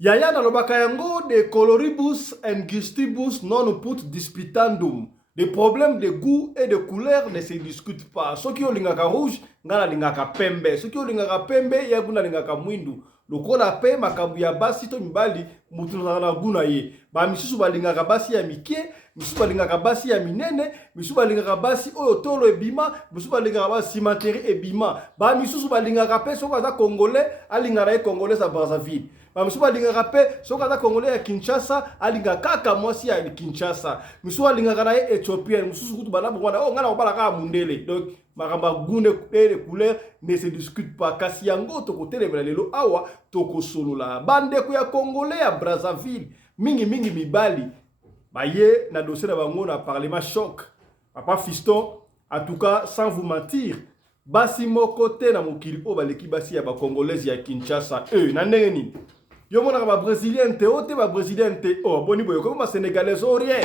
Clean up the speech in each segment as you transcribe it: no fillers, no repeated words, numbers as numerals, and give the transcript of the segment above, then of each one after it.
Yaya na lobaka yango de coloribus and gustibus non put disputandum. Les problèmes de goût et de couleur ne se discutent pas. Ceux qui ont lingaka rouge, ngana lingaka pembe. Ceux qui ont lingaka pembe, yaguna lingaka mwindu. Lokola pe makabu ya basi to mibali mutu na guna ye. Ba misusu balingaka basi ya mike, misusu balingaka basi ya minene, misusu balingaka basi oyo tolo ebima, misusu balingaka basi materi ebima. Ba misusu balingaka pe soka za congolais, alingaka ye congolais à Brazzaville. Ba misusu balingaka pe soka za congolais ya Kinshasa, alingaka kaka mwasi ya Kinshasa. Misusu balingaka na ye éthiopien, misusu kutu balabu wana oh ngana obala ka mundele. Donc makamba gune et les couleurs ne se discutent pas. Kasi yango toko telemela lelo awa toko solola. Bande ko ya congolais ya Brazzaville. Mingi mibali. Baye na dossier na bango na parlement choc. Papa Fiston, en tout cas sans vous mentir, basi moko te na mokili o baleki basi ya ba congolaise ya Kinshasa. Na ndenge nini? Yo mona ba brésilien te o te ba brésilien te o boni boyo ko ba sénégalais o rien.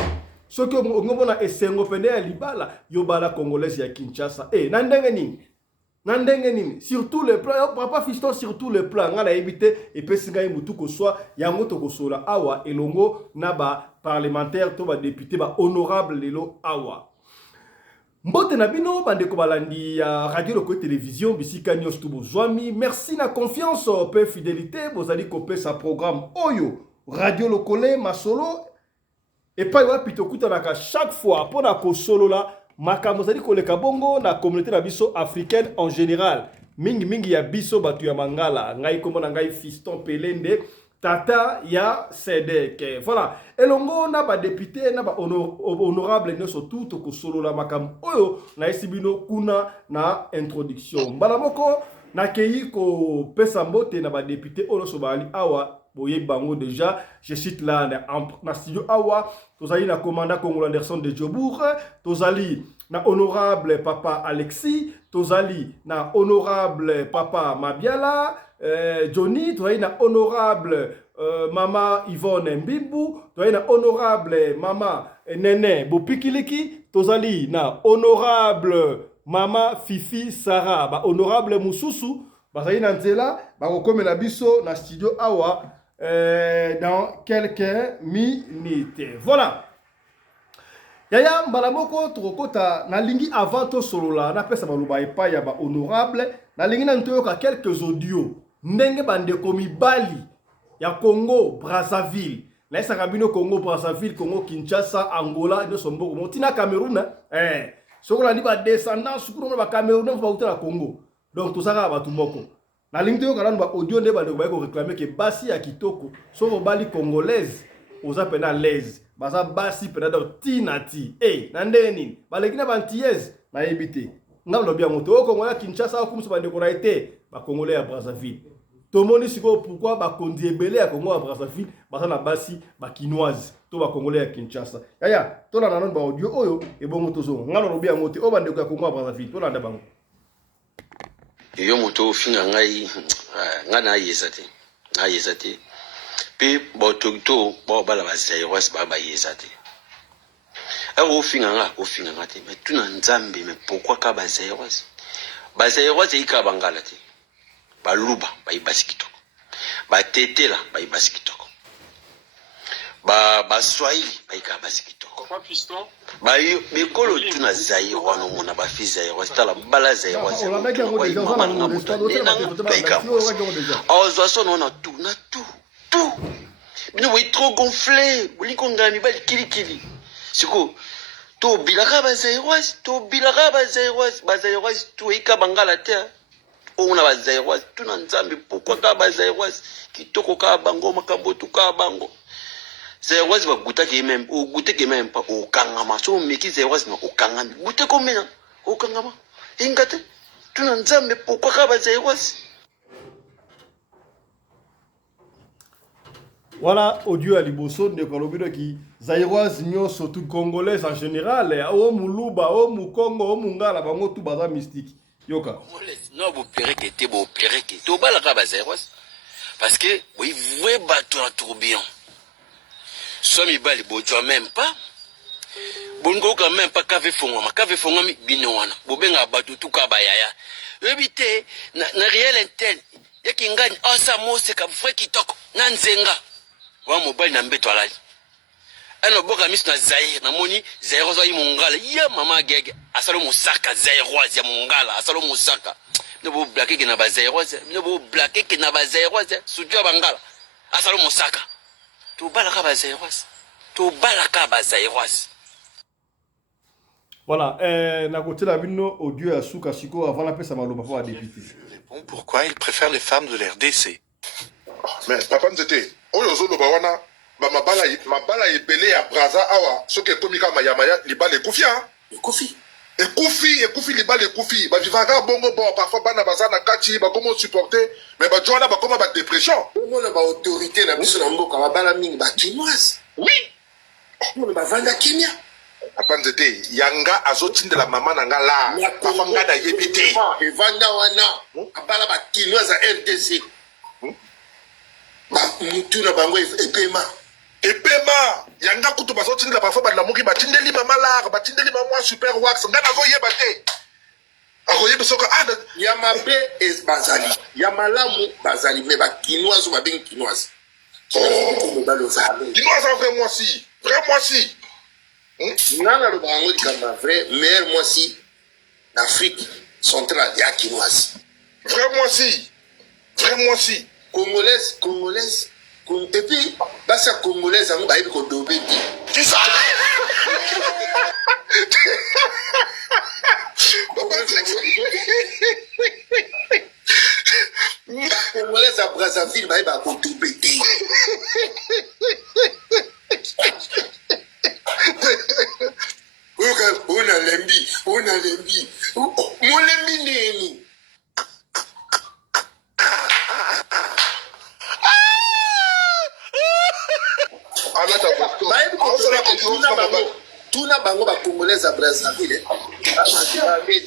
Ce que ngomona esengo pende ya libala yo bala congolaise ya Kinshasa. Na ndenge nini? Sur tous les plans, papa Fiston sur tous les plans ngana ebité et pe singa mutu ko soit yango to ko sola awa elongo na ba parlementaire to ba député ba honorable lelo awa. Mbote na bino bande ko balandi ya radio loko télévision bisika nyos to bozwami. Merci na confiance pe fidélité bozali ko pe sa programme oyo radio lokole masolo. Et pas wapi tokutanaka chaque fois pour na ko solo la makambo zali koleka bongo na communauté na biso africaine en général. Mingi ya biso batu ya mangala ngai komona ngai Fiston Pelende tata ya Sedek. Voilà. Elongo na ba député na ba honorable ne surtout to ko solo la makambo oyo na esibino kuna na introduction. Mbala moko na keyi ko pesa mbote na ba député oyo so bali awa boye bango déjà, je cite là na studio awa, tozali na commandant Congolais Anderson de Djobour, tozali na honorable papa Alexis, tozali na honorable papa Mabiala, Johnny, tozali na honorable mama Yvonne Mbimbu, tozali na honorable mama Nene Bopikiliki, tozali na honorable mama Fifi Sarah, ba honorable Mususu, bazali na nzela, ba kokomela biso na studio awa. Dans quelques minutes. Voilà. Yaya mbalamoko trokota na lingi avant to solola na pesa baluba epa ya ba honorable na lingi na ntoyoka quelques audios ndenge bande komibali ya Congo Brazzaville na esaka bino Congo Brazzaville Congo Kinshasa Angola no somboko motina Cameroun sokola ni ba descendants sukuru ba Cameroun ba utala Congo donc tosaka ba tumoko. Na lingi yo kalanu ba audio nde ba ko réclamer que basi ya kitoko so bali congolaise oza pena l'aise baza basi pena do tinati na ndeni balekina bantiez na ebité ngalo bia moto o Congolais Kinshasa ko muso bande ko raité ba Congolais ya Brazzaville tomoni siko pourquoi ba kondi ebele ya Congo ya Brazzaville baza na basi ba kinoise to ba Congolais ya Kinshasa yaya to na ba audio oyo e bongo tozo ngalo bia moto o bande ko ya Congo ya Brazzaville to landa bango. Yo moto finga ngai ngana yezate pe boto bo bala bazai was baba yezate o finga nga te mais tuna nzambe mais pourquoi ka bazai was ika bangala te baluba bayibasikito ba tetela bayibasikito ba swahili bayika basikito Papa Fiston bayo bekolo tuna zai wano mona ba fiza ya stala bala zai wa zai so non tout bino oui trop gonflé buliko ngami bali kili siko to bilaka ba zai wa to ika bangala te on a ba zai wa tuna nzambe pourquoi ka ba zai wa kitoko ka bango makambo tu ka bango Zewazi ba gutake même ou gutake même pas au kangama so meki zewazi na okangami gute ko mena okangama ingate tuna nzambe pourquoi ka ba zewazi. Voilà audio à liboso de kolobino ki Zaïroise nyoso tout congolaise en général o muluba o mukongo o mungala bango tout baza mystique yoka non bo pereke te bo pereke to bala ka ba zewazi parce que oui vrai bateau na tourbillon. Somi bali bojo même pas bongo ka même pas kave fongami bino wana bobenga batu tuka bayaya ebite na réel interne yaki ngani asa moseka vrai kitoko na nzenga wa mobali na mbeto alali ano boka misu na Zaire na moni Zaire zo yi mongala ya mama gege asalo musaka Zaire ya mongala asalo musaka ne bo blaquer que na ba Zaire ne bo blaquer que na ba Zaire sujo bangala asalo musaka to balaka ba Zaire to balaka ba Zaire. Voilà, na côté la bino audio ya suka siko avant la paix ça maloba pour député. Pourquoi il préfère les femmes de l'RDC? Mais papa nzete oyo zoloba wana mabala ebele ya braza awa soki ekomi kama yamaya libala ekufia ekufi libala ekufi bavivaka bongo bon parfois bana baza na kati bakoma supporter mais bajo wana bakoma badépression omona baautorité na biso na mboka babala mingi bakinoise oui omona bavanda Kenya papa nzete yanga azotindela mama na nga la papa nga na yebi te evanda wana abala bakinoise ya RDC mutu na bango epema yanga kutu bazotindela parfois balamuki batindeli mama lar batindeli mama super wax nga nazoyeba te akoyebi soko ya mabe bazali ya malamu bazali me bakinoise babengi kinoise kinoise vraiment si nga naloba yango likambo ya vrai meilleur mwasi d'Afrique centrale ya kinoise vraiment si congolaise et puis basi ya congolaise yango bayebi kodobe te congolaise ya Brazzaville bayebi bakodobe te unalembi molembi nini tuna bango bacongolaise ya Brazzaville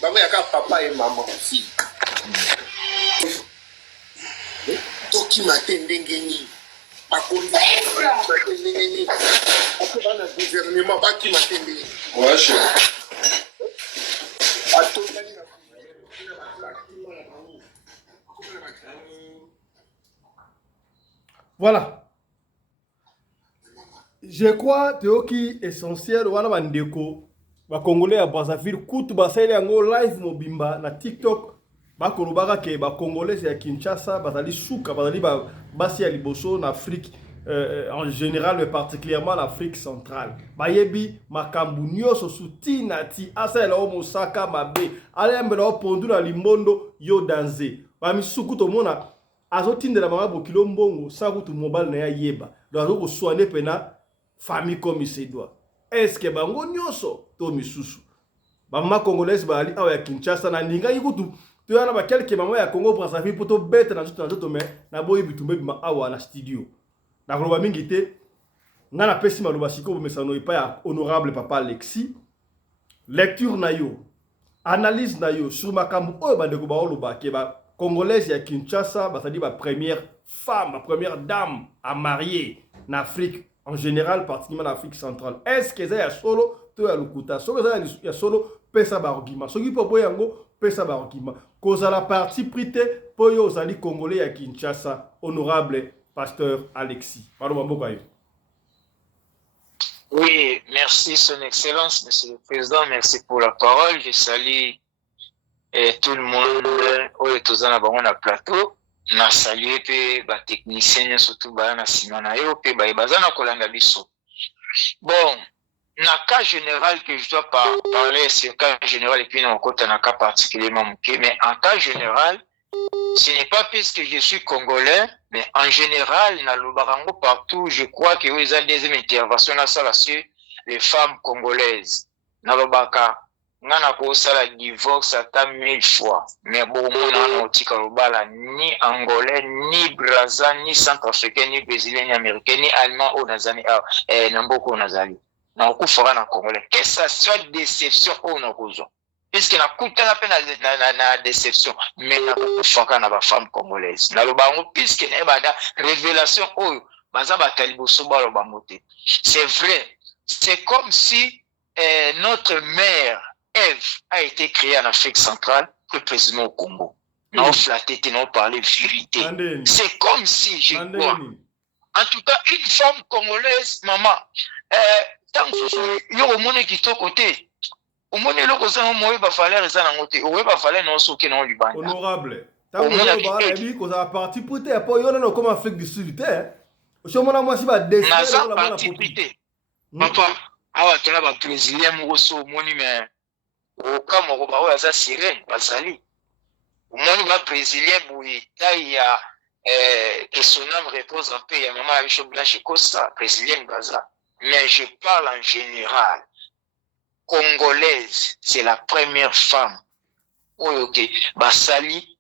bango yaka papa et maman fille tokima te ndenge nini bakondima te ndenge nini ate bana gouvernement bakima te ndenge atongani Voilà. Je crois que essentiel wana bandeko ba congolais à Brazzaville kutu basali yango live mobimba na TikTok ba kolobaka ke ba congolais ya Kinshasa bazali suka bazali ba basi ya liboso na Afrique en général mais particulièrement l'Afrique centrale. Bayebi makambu nyoso sutina ti asa la mosaka mabe alembe la pondu na limbondo yo danze. Ba misuku to mona azotindela mama bokilo mbongo sa kutu mobile na ya yeba. Do azoko soigner pena famille comme il se doit. Est-ce que bango nyoso to misusu bama congolaise bali awa ya Kinshasa na ninga yikutu to yana ba quelques mama ya Congo Brazzaville poto bête na zoto me na boyi bitumbe bima awa na studio na koloba mingi te ngana pesi maloba siko bomesano ipa ya honorable papa Alexis lecture na yo analyse na yo sur makambu oyo bandeko ba oloba ke ba congolaise ya Kinshasa basadi ba première femme, ba première dame à marier en Afrique en général, particulièrement en Afrique centrale. Est-ce que ça y a solo to ya lukuta? So ça y a solo pesa ba argument. So qui peut boyango pesa ba argument. Cause à la partie prité pour yo zali congolais ya Kinshasa, honorable pasteur Alexis. Pardon mboka yo. Oui, merci son excellence monsieur le président, merci pour la parole. Je salue tout le monde au tozana bango na plateau. Na saluer pe ba technicien surtout ba na simana yo pe ba bazana kolanda biso. Bon, na cas général que je dois parler, c'est le cas général et puis dans un cas particulièrement moqué, mais en cas général, ce n'est pas puisque je suis congolais, mais en général, dans le Barango partout, je crois que vous avez des deuxième intervention là sur les femmes congolaises. Dans le Baka, ngana ko sala divorce ata 1000 fois, mais bon mona na otika lobala ni angolais, ni brazza, ni centrafricain, ni brésilien, ni américain, ni allemand au nazani namboko au nazali. Na okufara na congolais. Que ça soit déception ou na kozo. Puisque na kutana pe na déception, mais na okufaka na ba femme congolaise. Na lobango puisque na bada révélation oyo baza ba taliboso ba lobango te. C'est vrai. C'est comme si notre mère Ève a été créée en Afrique centrale, plus précisément au Congo. Non flatté, non parler vérité. C'est comme si je crois. En tout cas, une femme congolaise, maman, tant que yo au monde qui est côté, au monde là que ça moi va falloir ça na côté, ouais va falloir non soké non Liban. Honorable. Tant que yo ba la bi ko za parti puté apo yo na comme Afrique du Sud té. Au moment moi si ba décider la parti puté. Papa, awa tona ba brésilien mo so moni mais au kama ko ba wa za sirène bazali. Au monde ba brésilien boui ya que son âme repose en paix. Il y a maman avec Blanche Costa, brésilienne Baza. Mais je parle en général. Congolaise, c'est la première femme. Oui, ok. Basali,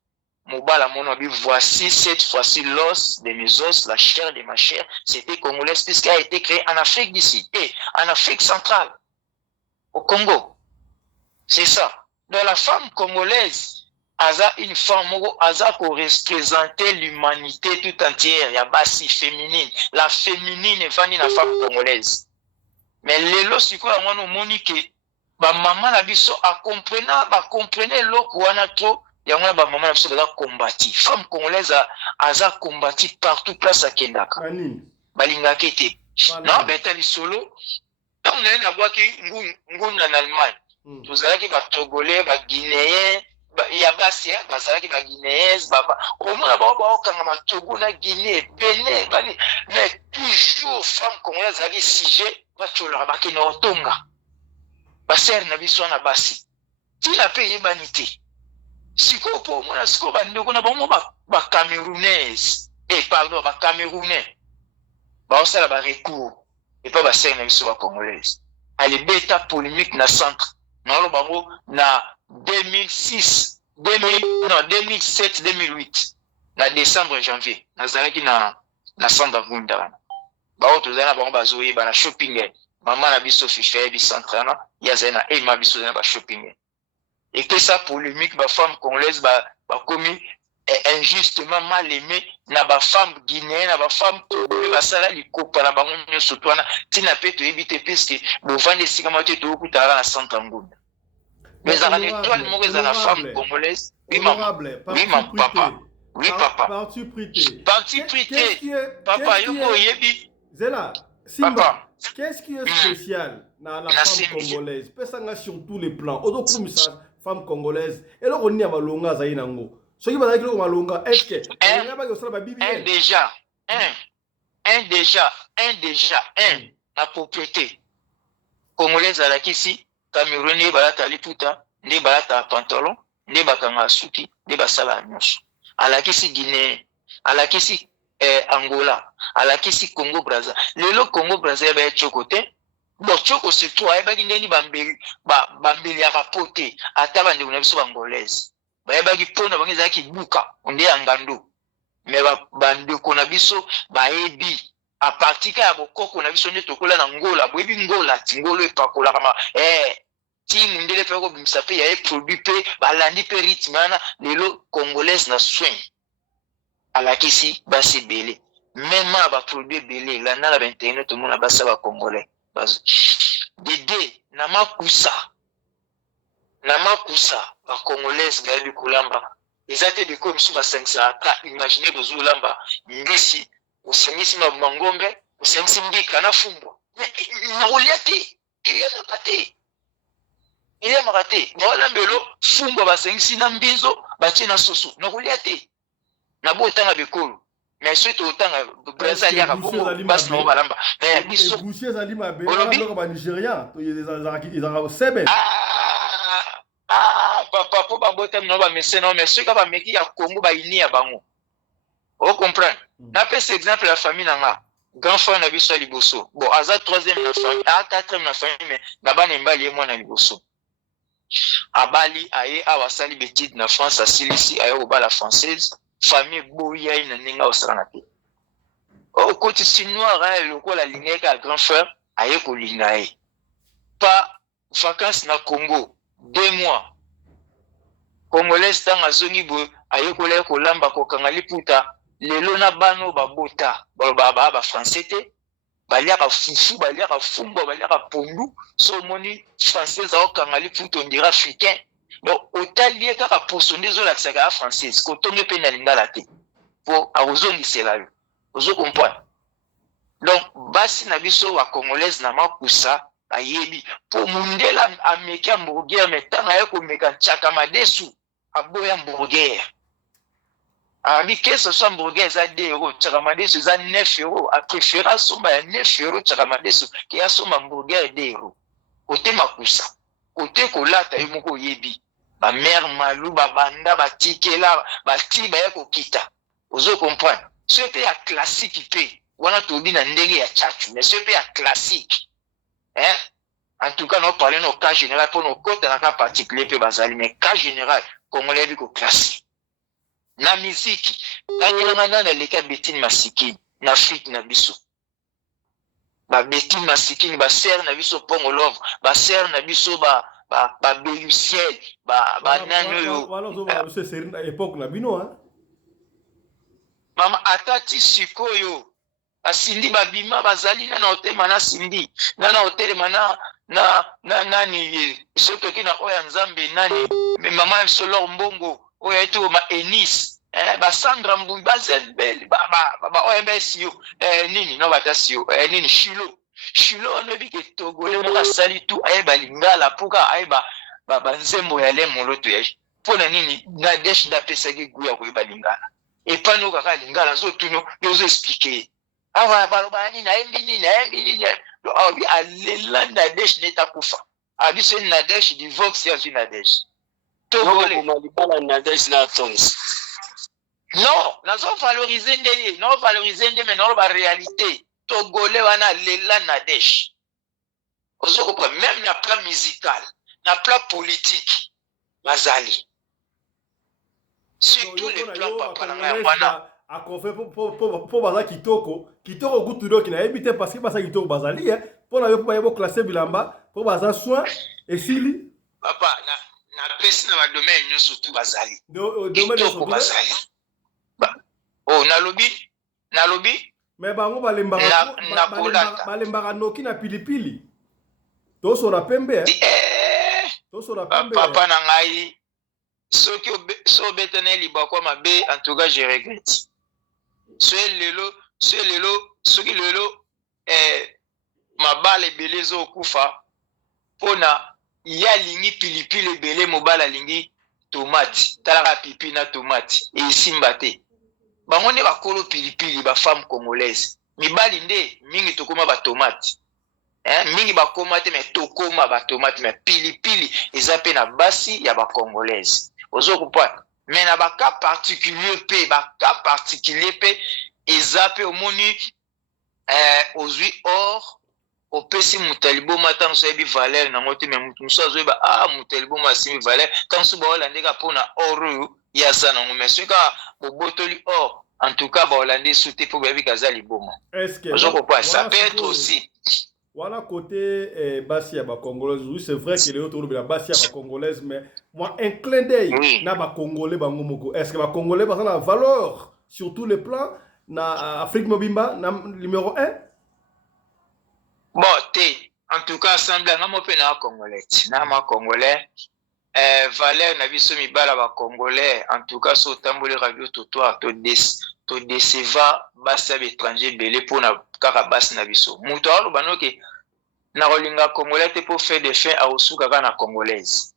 Mobala Monabi, voici cette fois-ci l'os de mes os, la chair de ma chair. C'était congolaise puisqu'elle a été créée en Afrique d'ici et en Afrique centrale, au Congo. C'est ça. Donc la femme congolaise, Aza une femme, Aza pour représenter l'humanité tout entière, il y a basi féminine. La féminine est venue la femme congolaise. Mais les lots, c'est quoi, moi, nous, Monique, ba maman la biso, a comprenez l'eau, wana trop, il y a ba maman la biso, a combattu. Femme congolaise, Aza combattu partout, place à Kendaka. Balinga kete. Non, ben, t'as les solo. On a une voix qui est en Allemagne. Vous avez qui va Togolais, va Guinéen, il y a Bassia, Basaki, la Guinéenne, au moins là-bas, quand on a Togo, la Guinée, Bénin, mais toujours femme congolaise avec sujet, va tu le rabaquer dans Tonga. Basser n'a vu son abassi. Tu l'as payé banité. Si quoi pour moi, ce qu'on va nous, on a bon, bah camerounaise, et pardon, bah camerounais. Bah on s'est là-bas recours, et pas Basser n'a vu son congolaise. Elle est bêta polémique dans le centre. Non, le bango, na 2007, 2008, na décembre, janvier, nazalaki na centre Gunda. Ba auto zana ba bazoye ba na shopping. Maman na biso fiché bi centre na, ya zana e ma biso na ba shopping. Et que ça polémique ba femme congolaise ba commis injustement mal aimé na ba femme guinéenne na ba femme togolais ba sala likopa na bango nyoso twana tina pe to ebite puisque bo vande sika moté to kutala na centre Gunda. Mais à l'étoile, moi, c'est la femme congolaise. Oui, maman. Oui, maman, papa. Oui, papa. Parti prité. Parti prité. Papa, yoko yebi. Zela, Simba, qu'est-ce qui est spécial dans la femme congolaise? Pesanga sur tous les plans. Odo comme ça, femme congolaise. Et là, on y a malonga zainango. Ce qui va dire que malonga, est-ce que la propriété congolaise à la Kissi. Camerounais balata liputa, ne balata pantalon, ne bakanga suki, ne basala nyos. Alakisi Guinée, alakisi Angola, alakisi Congo Brazza. Lelo Congo Brazza ba chokote. Bon choko c'est toi, ba gindeni bambeli ya rapote, ata bande una biso bangolaise. Ba bagi pona bangi zaki buka, onde angando. Mais bande kona biso ba ebi. A partir de Bokoko, on a vu son étoile en Angola, Boebi Ngola, Tingolo et Pacola, Tim Mundele Pego Bimsape, il y a un produit, Balandi Peritmana, les lots congolaises na soin. À la Kissi, Bassi Belé. Même à produit Belé, là, n'a la 21, tout le monde a bassé à Congolais. Dédé, Namakusa, la Congolaise, Gabi Kulamba. Les athées de comme sous ma 500, imaginez que Zulamba, Nissi, usengisi mangombe usengisi mbika na fumbo nakuliati ile makate wala mbelo fumbo basengisi na mbinzo bache na soso nakuliati na botanga bekolo mais surtout otanga brasa ya kabongo bas no balamba biso boucher zalima be na ba Nigeria to yezaka sebe papa po ba botem no ba meseno mais ceux qui ba meki ya Congo ba ini ya bango. Vous comprenez? D'après cet exemple, la famille n'a grand frère n'a vu ça liboso. Bon, Aza troisième la famille, quatrième la famille, mais là-bas n'est pas lié moi na liboso. À Bali, aïe, à Wasali Betide na France, à Silici, aïe au bas la française, famille Boya na ninga au Stranate. Au côté chinois, le quoi la lignée à grand frère, aïe ko lingae. Pas vacances na Congo, 2 mois. Congolais dans la zone ibo, aïe ko lè ko lamba ko kangali puta. Lelo na bano babota ba français te balia ka fufu balia ka fumbo balia ka pondu so moni français za okanga li puto ndira africain donc otali kaka poso nde ezolakisaka française kotonge mpe na lingala te po akozongisela yo ozo comprendre. Donc basi na biso wa congolaise na makusa ayebi po mundela ameki hamburger mais ntango aye komeka ntiaka madesu aboya hamburger abi que ce soit hamburger eza 2 euros ntiaka madesu eza 9 euros apréféré asomba ya 9 euros ntiaka madesu ke asomba hamburger ya 2 euros kote makusa kote kolata yo moko oyebi bamere malu babanda batikela bati baye kokita ozo comprendre so pe ya classique pe wana tobi na ndenge ya chachu mais so pe ya classique en tout cas, nous parlons au cas général pour nos côtes dans le cas particulier, mais cas général, congolais du classique. Na musique, quand il y a les cas Betine Masiki, na Afrique na biso. Ba Betine Masiki, ba ser na biso Pongolov, ba ser na biso ba Béluciel, ba Nano. Voilà, c'est une époque na bino, hein. Mama atati sikoyo. Asindi babima bazali na otema na sindi na otema nani soto kina oya nzambe nani mama solo mbongo oya etu ma Enis ba Sandra Mbumbi bazebeli ba oya besio nini no batasio nini Shilo no bi ke togole mo asali tu aye balingala puka aye ba nzembo ya le moloto ya pona nini na desh da pesa ke guya ko balingala et pas no kaka lingala zo tuno yo expliquer. Ah, balobani na embi alela Nadesh neta kufa. Abi se Nadesh divorce ya Nadesh. Togole malibala Nadesh na tons. Non, nazo valoriser ndeye, non valoriser ndeye mais non ba réalité. Togole wana lela Nadesh. Ozo ko même na plan musical, na plan politique, bazali. Surtout les plans papa na wana. A confé pour baza kitoko gutudo qui na évité parce que basa kitoko bazali pour na yo pour yebo classer bilamba pour baza soin et sili papa na pesi na ba domaine nyo surtout bazali domaine kitoko bazali oh na lobi mais bango balembaka noki na pilipili to so na pembe papa na ngai soki so betene libakwa mabe en tout cas je regrette. Soki lelo mabala ebele ezokufa mpona ya alingi pilipili ebele mobala alingi tomate talaka pipi na tomate esimba te bango nde bakolo pilipili bafemme congolaise mibali nde mingi tokoma batomate mingi bakoma te mais tokoma batomate mais pilipili eza mpe na basi ya bacongolaise ozo comprendre mais na baka particulier pe eza pe omoni ozwi or opesi mutalibo mata nso ebi valeur nango te mais mutu nso azoyeba mutalibo masimi valeur tanso baolandeka mpona or oyo yaza nango mais soki kaka bobotoli or en tout cas baolande su te mpo bayebi kaza liboma ozo comprendre ça peut être aussi. Voilà côté Bassia Congolaise, oui c'est vrai qu'il est autour de la Bassia Congolaise, mais moi un clin d'œil na ba Congolais bangomoko. Est-ce que ba Congolais ont la valeur sur tous les plans na Afrique Mobimba na numéro 1? Bon, en tout cas semble na mo pe na Congolais. Na ma Congolais valeur na biso mibala ba Congolais en tout cas so tamboli radio totoir to déceva basi étranger belé pour na kaka basi na biso muto aloba noke na kolinga congolais te pour faire des fins à osuka kana congolaise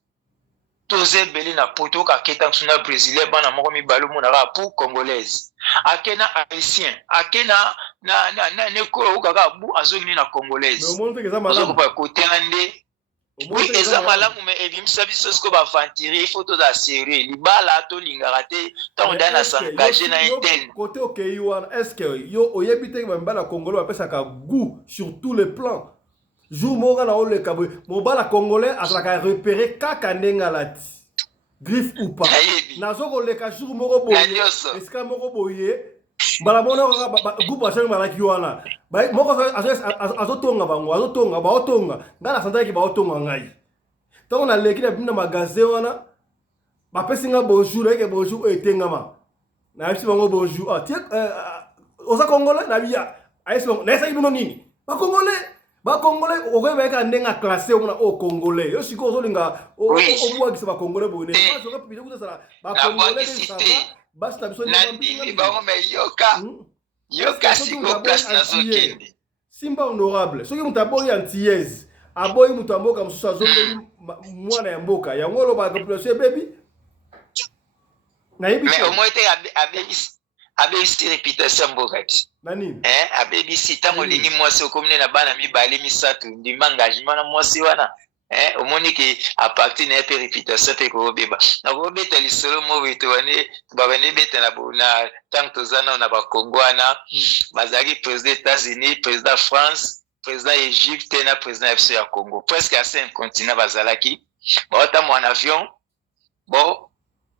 toze belé na poto ka keta suna brésilien bana moko mibalo mona ka pour congolaise akena haïtien akena na nekolo kaka bu azongini na congolaise mais au monde que ça malade ko côté ande oui, les amalamu mais ebimisa biso sko ba ventire photo da série libala to lingara te tant dana s'engager na interne côté okeiwa est-ce que yo oyebite mbala congolais apesa ka goût sur tous les plans jour moga na ole kabwe mobala congolais azaka repérer kaka ndenga lati griffe ou pas nazo ko leka jour moko boye eska moko boye bala mono groupe a changé malaki wana moko azotonga bango azotonga baotonga ngana santa ki baotonga ngai tant on a leki na bina magasin wana ba pesinga bonjour eke bonjour etengama na yisi bango bonjour tiens oza congolais na bia aisi bango na esa ibino nini ba congolais Ba Congolais okebeka ndenga classé au Congolais. Yo siko ozolinga obwakisa ba Congolais bone. Ba soka pide kuza ba Congolais ça va. Basta biso Nandimi bango me yoka siko place nazokende. Simba honorable. Soki mutaboyi antillaise. Aboyi mutamboka mususu azokeli mwana ya mboka. Yango lo ba population baby. Na yibi. Mais au moins était abebisi réputation mbokati. Nani? Abebisi tango lingi mwasi okomne na bana mibale misatu ndima engagement na mwasi wana. Omoni ke a partir na pe réputation pe ko beba. Na ko beta lisolo mo beto wane babane beta na tango tozana na ba Kongwana, bazali président États-Unis, président France, président Égypte na président FC ya Congo. Presque à 5 continents bazalaki. Ba ota mo en avion. Bon,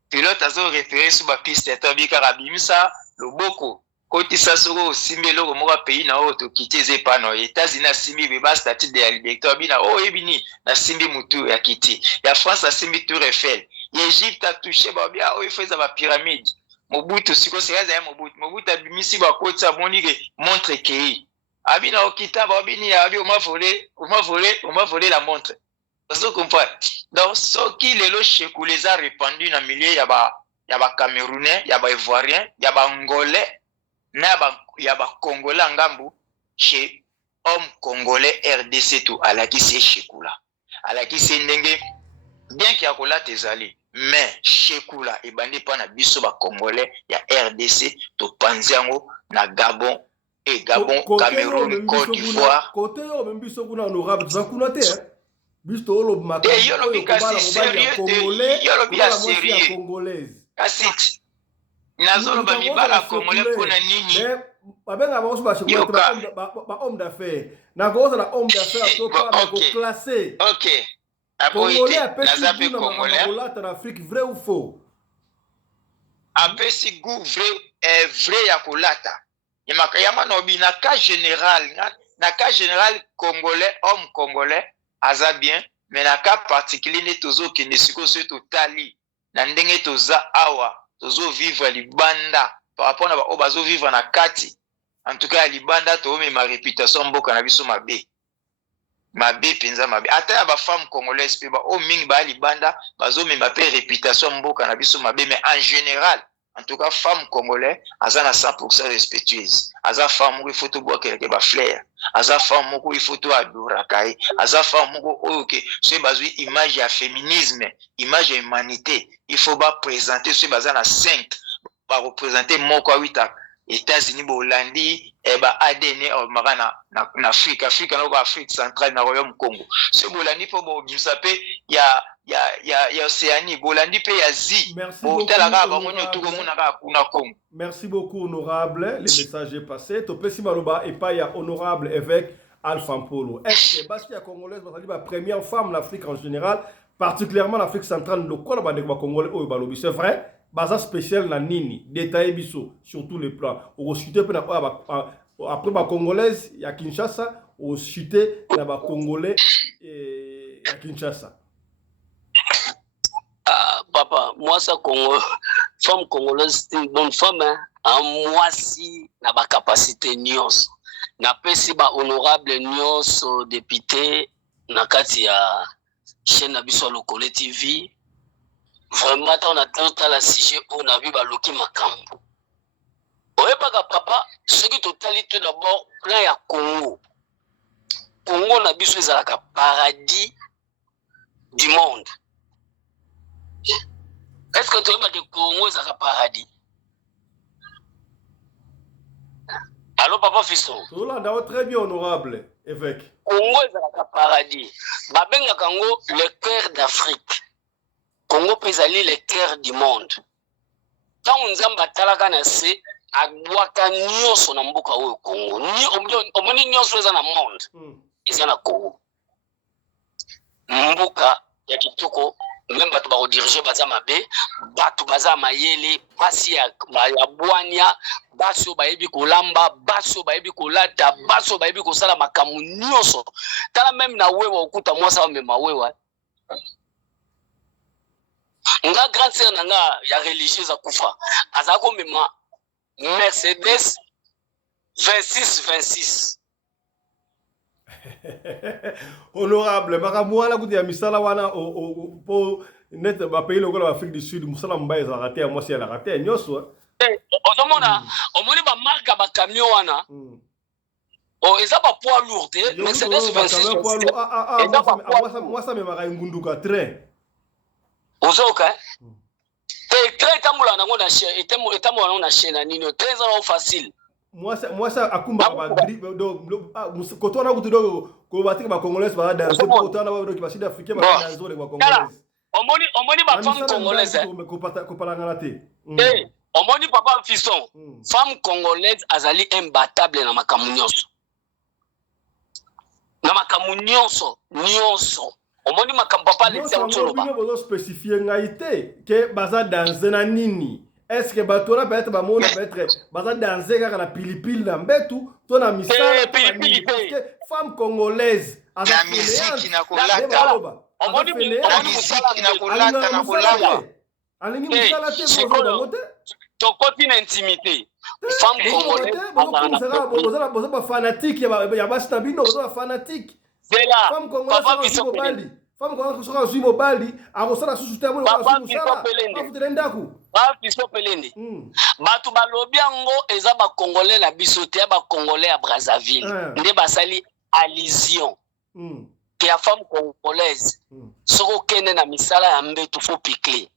pilote azo référer sur ba piste tabika rabimisa loboko. Koti sasoro simbe loko moka pays na oto kiti pano États-Unis na simbi beba statut de liberté bina ebini na simbi mutu ya kiti ya France a simbi Tour Eiffel Égypte a touché ba bia feza ba pyramide Mobutu siko sekaza ya Mobutu abimisi ba koti monike montre kei abina okita ba bini abi on m'a volé la montre. Vous comprenez? Donc ce qui lelo chekou les a répandu na milieu ya ba Camerounais, ya ba Ivoiriens, ya ba Angolais ya ba Congolais ngambu chez homme congolais RDC tout alakisi shekula alakisi ndenge bien qu'il y a kola tezali mais shekula ebandi pa na biso ba Congolais ya RDC to panziango na Gabon et Gabon Cameroun Côte d'Ivoire côté yo même biso kuna honorable zakuna te biso lo makamba yo lo bikasi sérieux Congolais yo lo bikasi sérieux congolaise kasi nazolo ba mibala Congolais pona nini babenga ba osuba chez ba homme d'affaires na koza la homme d'affaires to pas ko classer OK Congolais nazape Congolais en Afrique vrai ou faux apesi goût vrai ya kolata yamakayama no bina cas général Congolais homme Congolais aza bien mais na cas particulier ne tozo kende siko so totali na ndenge toza awa tozo vivre libanda par rapport à bazo vivre na kati en tout cas libanda to ma réputation mboka na biso mabe penza mabe ata ba femme congolaise pe ba o mingi ba libanda bazo ma pe réputation mboka na biso mabe mais en général en tout cas femme congolais aza na 100% respectueuse aza femme il faut to boire quelque ba fleur aza femme moko il faut to adora kai aza femme moko oyoke c'est bazui image ya féminisme image ya humanité il faut ba présenter ce baza na 5 ba représenter moko 8 États-Unis bolandi ba ADN au marana na Afrique na Afrique centrale na Royaume Congo ce bolandi po bo bisape ya Océanie bolandi pe ya zi botala ka ba monyo tuko mona ka kuna Congo. Merci beaucoup honorable, le message est passé to pesi maloba et pas ya honorable évêque Alpha Mpolo. Est-ce que Bastia congolaise va la première femme l'Afrique en général particulièrement l'Afrique centrale le quoi ba congolais o balobi c'est vrai baza spécial na nini détaillé biso sur tous les plans au chuter après ba congolaise ya Kinshasa au chuter na ba congolais et ya Kinshasa. Papa, moi ça Congo femme congolaise c'est une bonne femme hein moi si na ba capacité nyos na pesi ba honorable nyos député na kati ya chaîne na biso Lokole TV. Vraiment, on a tout à la sujet, on a vu Baloki Makambo. Oui, papa, ce qui est totalité d'abord, là, il y a Congo. Congo, on a vu ce paradis du monde. Est-ce que tu vois que Congo, c'est un paradis? Allô, papa Fiston? Tout là, très bien, honorable évêque. Congo, c'est un paradis. Babenga Congo, le cœur d'Afrique. Congo pezali le cœur du monde. Tant nzamba talaka na se agwaka nyoso na mboka oyo Congo. Ni omoni nyoso eza na monde. Eza na Congo. Mboka ya kitoko même bato ba diriger baza mabe, bato baza mayele, basi ya bwanya, baso bayebi kolamba, baso bayebi kolata, baso bayebi kosala makamu nyoso. Tala même na wewa okuta mwasa wa mema wewa. Nga grande sœur nanga ya religieuse akufa azako mema Mercedes 26 Honorable, baka mwana kuti ya misala wana po net ba pays lokola ba Afrique du Sud musala mbaye za raté moi si la raté nyoso. Ozomona omoni ba marque ba camion wana. Oh, eza ba poids lourd Mercedes 26. Moi ça me maka ngunduka train. Ozoka train tamula nango na chaîne etamula nango na chaîne nini très facile. Moi ça akumba ba grip koto na kutudo ko batika ba congolais ba danser koto na ba ba sud africain ba danser ba congolais. Omoni ba femme congolaise ko palanga te. Omoni papa fiston femme congolaise azali imbattable na makamunyoso. Na makamunyoso nyonso. Omoni makampapa le tsholo ba. Vous spécifier ngaité que baza danser na nini. Est-ce que batora peut être bamona peut être baza danser kaka na pilipili na mbetu to na misala pilipili parce que femme congolaise la musique na kulata omoni musique na kulata alingi musala te bozo tokoti na intimité femme congolaise bozo ba fanatique ya basta bino bozo ba fanatique femme congolaise femme congolaise soka zui mobali akosala susu te mo papa biso pelende batu balobi yango eza ba congolais na biso te ba congolais à Brazzaville nde basali allusion que la femme congolaise soko kende na misala ya mbetu fo piquer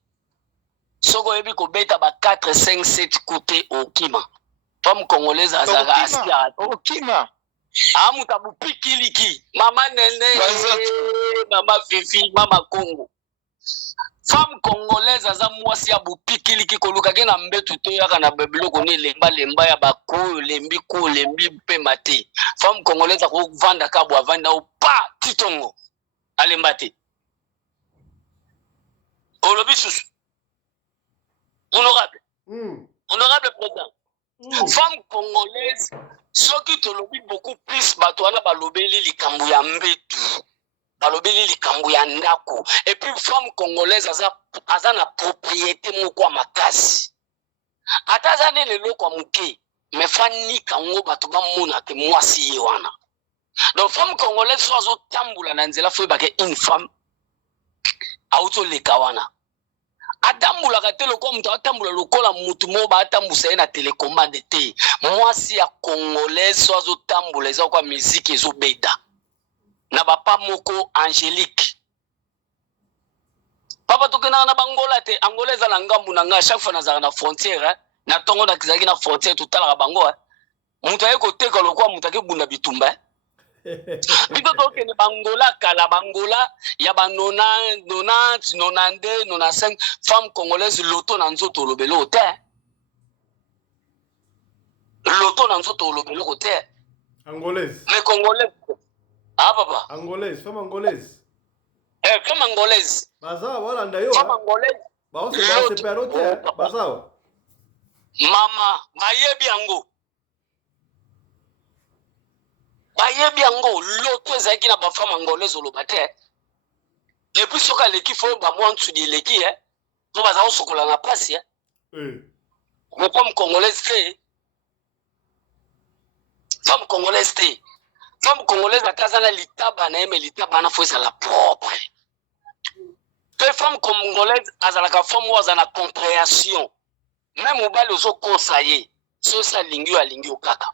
soko yebi ko beta ba 4 5 7 côté okima femme congolaise azaka asia okima amuta bupikiliki mama nene mama fifi mama Congo femme congolaise aza mwasi ya bupikiliki koluka ke na mbetu to yaka na biloko ne lemba ya bakoyo lembi ko lembi pe mate femme congolaise ko vanda ka bo vanda o pa titongo alemba te olobi susu honorable président femme congolaise soki tolobi beaucoup plus bato wana balobeli likambo ya mbetu balobeli likambo ya ndako et puis femme congolaise aza na propriété moko makasi ata aza ne leloko muke mais fani kango bato bamona ke mwasi ye wana donc femme congolaise so azotambula na nzela fo ebake une femme autoleka wana atambulaka te lokola mutu atambula lokola mutu mo batambusa ye na télécommande te mwasi ya congolaise so azotambula eza kwa musique ezobeta na bapa moko angélique papa tokena na bangola te angola eza na ngambu na nga chaque fois nazala na frontière na tongo na kizaki na frontière totalaka bango mutu aye koteka lokola mutu akebunda bitumba bito tokende bangola kala bangola ya ba 90 92 95 femme congolaise loto na nzoto lobelo te loto na nzoto lobelo te angolaise mais congolaise papa angolaise femme angolaise femme angolaise baza wala ndayo femme angolaise ba on se perote baza mama bayebi yango bayebi yango loto ezalaki na bafemme angolaise oloba te et puis soka leki fo bamwa ntsudi eleki po baza kosokola na pasi mais femme congolaise te femme congolaise te femme congolaise akaza na litaba na ye mais litaba na fo ezala propre pe femme congolaise azalaka femme oyo aza na compréhension même mobali ozokonsaye so esi alingi yo kaka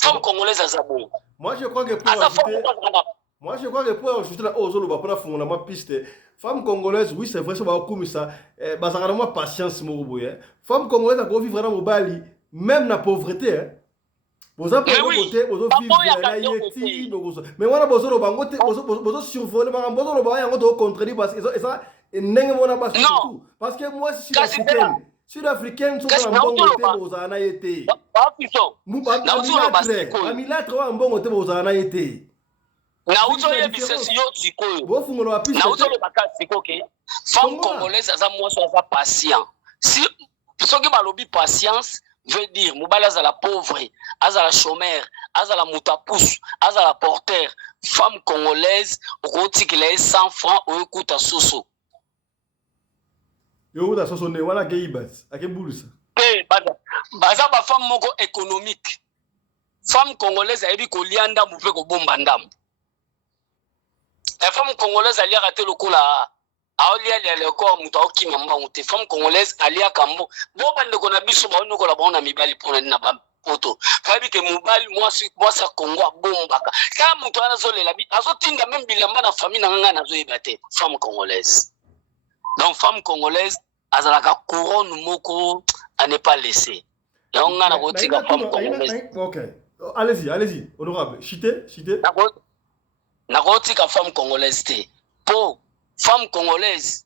femme congolaise aza bongo moi je crois que pour ajouter la ozoloba pour fondre ma piste femme congolaise oui c'est vrai ça va comme ça bazaka na patience mo boye femme congolaise a vivre na mobali même na pauvreté boza côté bozo vivre na yeti mais wana bozolo bango te bozo survoler bango bozolo ba yango to contredire parce que ça ndenge mona basi tout parce que moi je suis sud-africaine so na mbongo te boza na yete amilatre wa mbongo te boza na yete na uzoye bisesi yo sikoyo bofungola wa piste na uzoye bakasi koke femme congolaise aza mwasi aza patient si soki balobi patience veut dire mobali azala pauvre azala chômeur azala mutapusu azala porteur femme congolaise okotikela ye 100 francs oyokuta soso yokuta soso ne wana ke ibas ake bulusa baza ba femme moko économique femme congolaise ayebi kolia ndambu mpe kobomba ndambu. Femme congolaise aliaka te lokola aolia lia leko mutu aokima mbangu te. Femme congolaise aliaka mbo bo bandeko na biso baonokola baona mibali mpona na bapoto fabi ke mobali mwasa Kongo abombaka ka mutu anazolela azotinda même bilamba na famille na nganga nazoyeba te. Femme congolaise, donc femme congolaise azalaka couronne moko à ne pas laisser. Donc ngana kotika femme congolaise. OK, allez-y honorable chité nakotika femme congolaise te po femme congolaise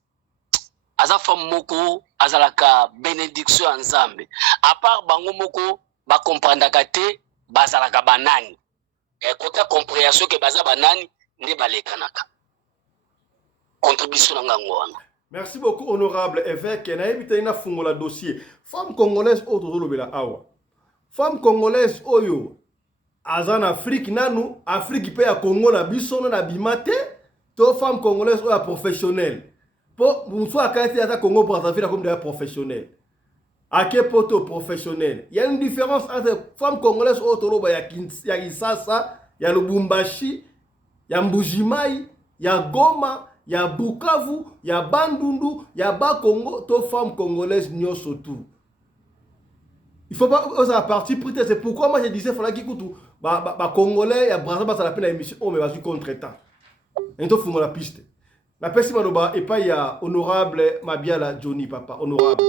aza femme moko azalaka bénédiction en Nzambe. À part bango moko ba comprendaka te bazalaka banani et côté compréhension que baza banani nde balekanaka contribution na ngango wana. Merci beaucoup honorable évêque na ebita ina fungola dossier femme congolaise o tozolobela awa femme congolaise oyo azan Afrique nanu Afrique pe ya Congo na biso na bimate to femme congolaise oyo professionnelle po muso akati ata Congo Brazzaville comme des professionnels à quel poto professionnel. Il y a une différence entre femme congolaise oyo toloba ya Kinshasa, ya Lubumbashi, ya Mbujimai, ya Goma, ya Bukavu, ya Bandundu, ya Bakongo, to femme congolaise nyonso tout. Il faut pas oser partir prêter. C'est pourquoi moi je disais fallait qu'il coûte ba congolais ya Brazzaville ça l'appelle la émission oh mais vas-y contre-temps. Et toi fumo la piste. La peste maloba et pas ya honorable Mabiala Johnny papa honorable.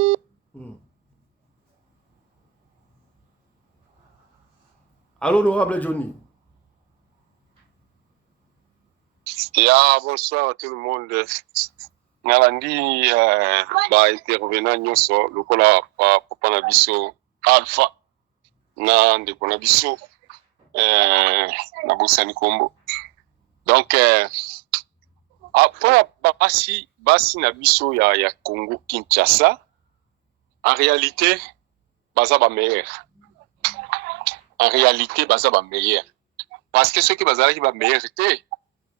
Allô, honorable Johnny. Bonsoir à tout le monde. Nalandi intervenant nyonso lokola papa na biso Alpha na ndeko na biso na bosani kombo. Donc après basi na biso ya Congo Kinshasa en réalité baza ba meilleur. En réalité, baza ba meilleur. Parce que ceux qui bazala qui ba meilleur était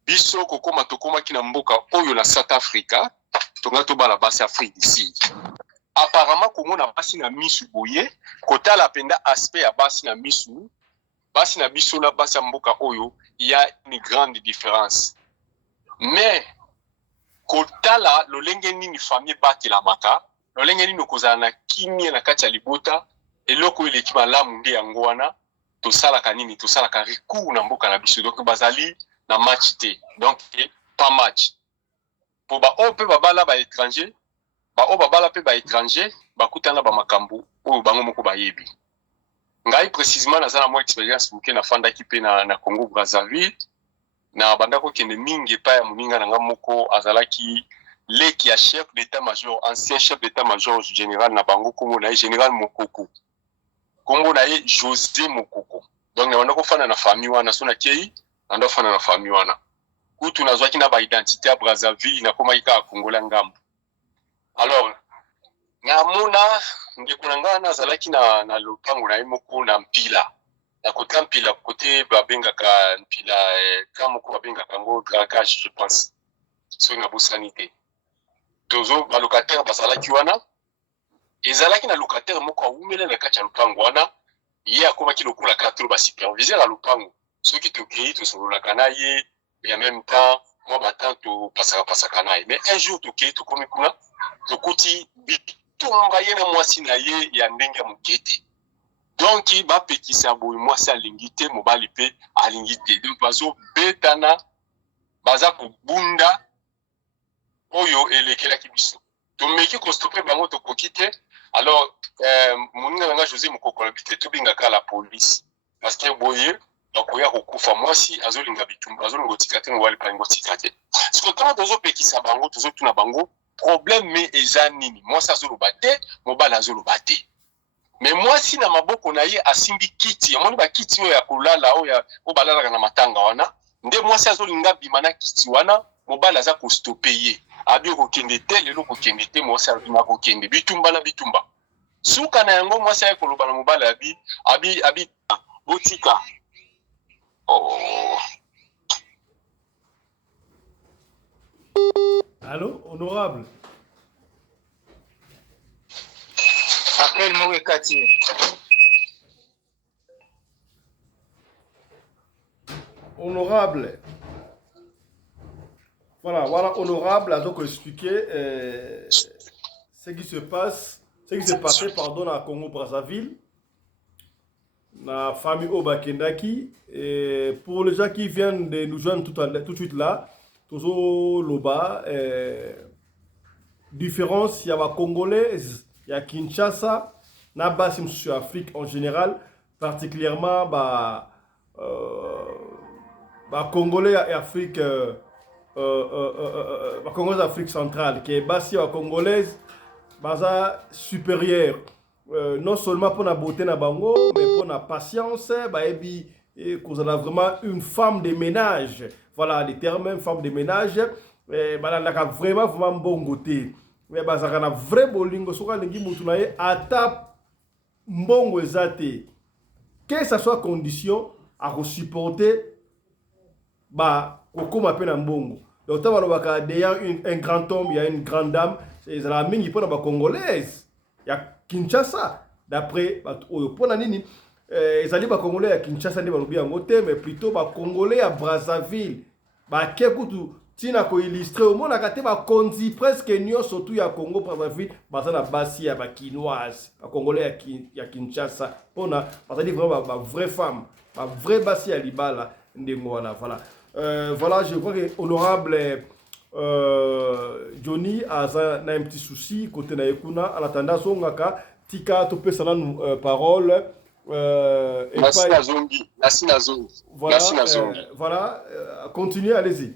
biso kokoma tokoma ki na mboka oyo na South Africa, tonga to bala basi Afrique ici. Apparemment Congo na basi na misu boye, kota la penda aspect ya basi na misu, basi na biso na basi mboka oyo, il y a une grande différence. Mais kota la lolenge nini famille bati la maka, lolenge nini kozala na kimia na kati ya libota, eloko ile ki malamu nde yango wana. To sala kanini to sala ka recours na mboka na biso donc bazali na match te donc pas match pour ba o pe babala ba étranger ba o babala pe ba étranger ba kutana ba makambu o bango moko ba yebi ngai précisément na zana mo expérience buke na fanda ki pe na Congo Brazzaville na bandako kende mingi pa ya muninga na ngamoko azalaki leki ya chef d'état-major ancien chef d'état-major général na bango Congo na général Mokoko Congo na ye José Mokoko. Donc na ko fana na famille wana sona kei ando fana na famille wana. Kutu na zwaki na ba identité ya Brazzaville na koma ika Kongola ngambo. Alors ngamuna ngekunanga na zalaki na lopango na imoko na mpila. Na kota mpila côté babenga ka mpila kama ko babenga kango dragage je pense. So na bosanité. Tozo ba locataire basalaki wana ezalaki na locataire moko awumela na kati ya lupango wana ye akomaki lokola kaka ba superviseur la lupango soki tokei tosololaka na ye et en même temps moi batant to pasaka na ye mais un jour tokei tokomi kuna tokuti bitumba ye na mwasi na ye ya ndenge mokete donc bapekisa boye mwasi alingi te mobali pe alingi te donc bazo betana baza kobunda oyo elekelaki biso tomeki kostope bango tokoki te. Alors, mon nom est José Mokoko, tout bien à la police. Parce que, boye, donc, il y a beaucoup de moi si, azolinga bitumba, azolinga tikate, on va le prendre tikate. Ce que quand on a qui sa bango, tout na bango, problème, mais ezanini. Moi, ça zolo bate, mon bal zolo bate. Mais moi, si na maboko na ye asimbi kiti, mon ba kiti ya kolala, o balala na matanga wana, nde moi, ça zolinga bimana kiti wana, mon bal aza ko stopper ye. Abi kokende te lelo kokende te mwasi abima kokende bitumba na bitumba suka na yango mwasi ay koloba na mobala abi botika Allô honorable appelle moi Kati honorable. Voilà, honorable a donc expliqué ce qui se passe, ce qui s'est passé, pardon, à Congo-Brazzaville, la famille Obakendaki. Et pour les gens qui viennent de nous joindre tout de suite là, toujours Loba, différence, il y a la Congolaise, il y a Kinshasa, Nabasim sur Afrique en général, particulièrement Congolais et Afrique. La Congolaise Afrique centrale, qui est basée à Congolaise, basa supérieure, non seulement pour la beauté na bango, mais pour la patience, et qu'on a vraiment une femme de ménage. Voilà, les termes, femme de ménage, vraiment bon côté. Mais basa kana vrai bolingo, soka lingi mutunaye, ata mbongo ezate. Que ça soit condition à supporter, comme appelle un bongo. Donc, derrière un grand homme, il y a une grande dame. C'est la même qui est congolaise. Il y a Kinshasa. D'après, pour Nanini, ils allaient congolais à Kinshasa, mais plutôt congolais à Brazzaville. Tina ko illustré au monde akate ba konzi presque nyo surtout ya Congo Brazzaville bazana basi ya ba kinoise ba congolais ya Kinshasa pona bazali vraiment ba vraie femme ba vraie basi ya libala ndengo wana voilà. Voilà, je crois que honorable Johnny a un petit souci côté na ekuna en attendant songaka tika to pesa na parole voilà, continuez, allez-y.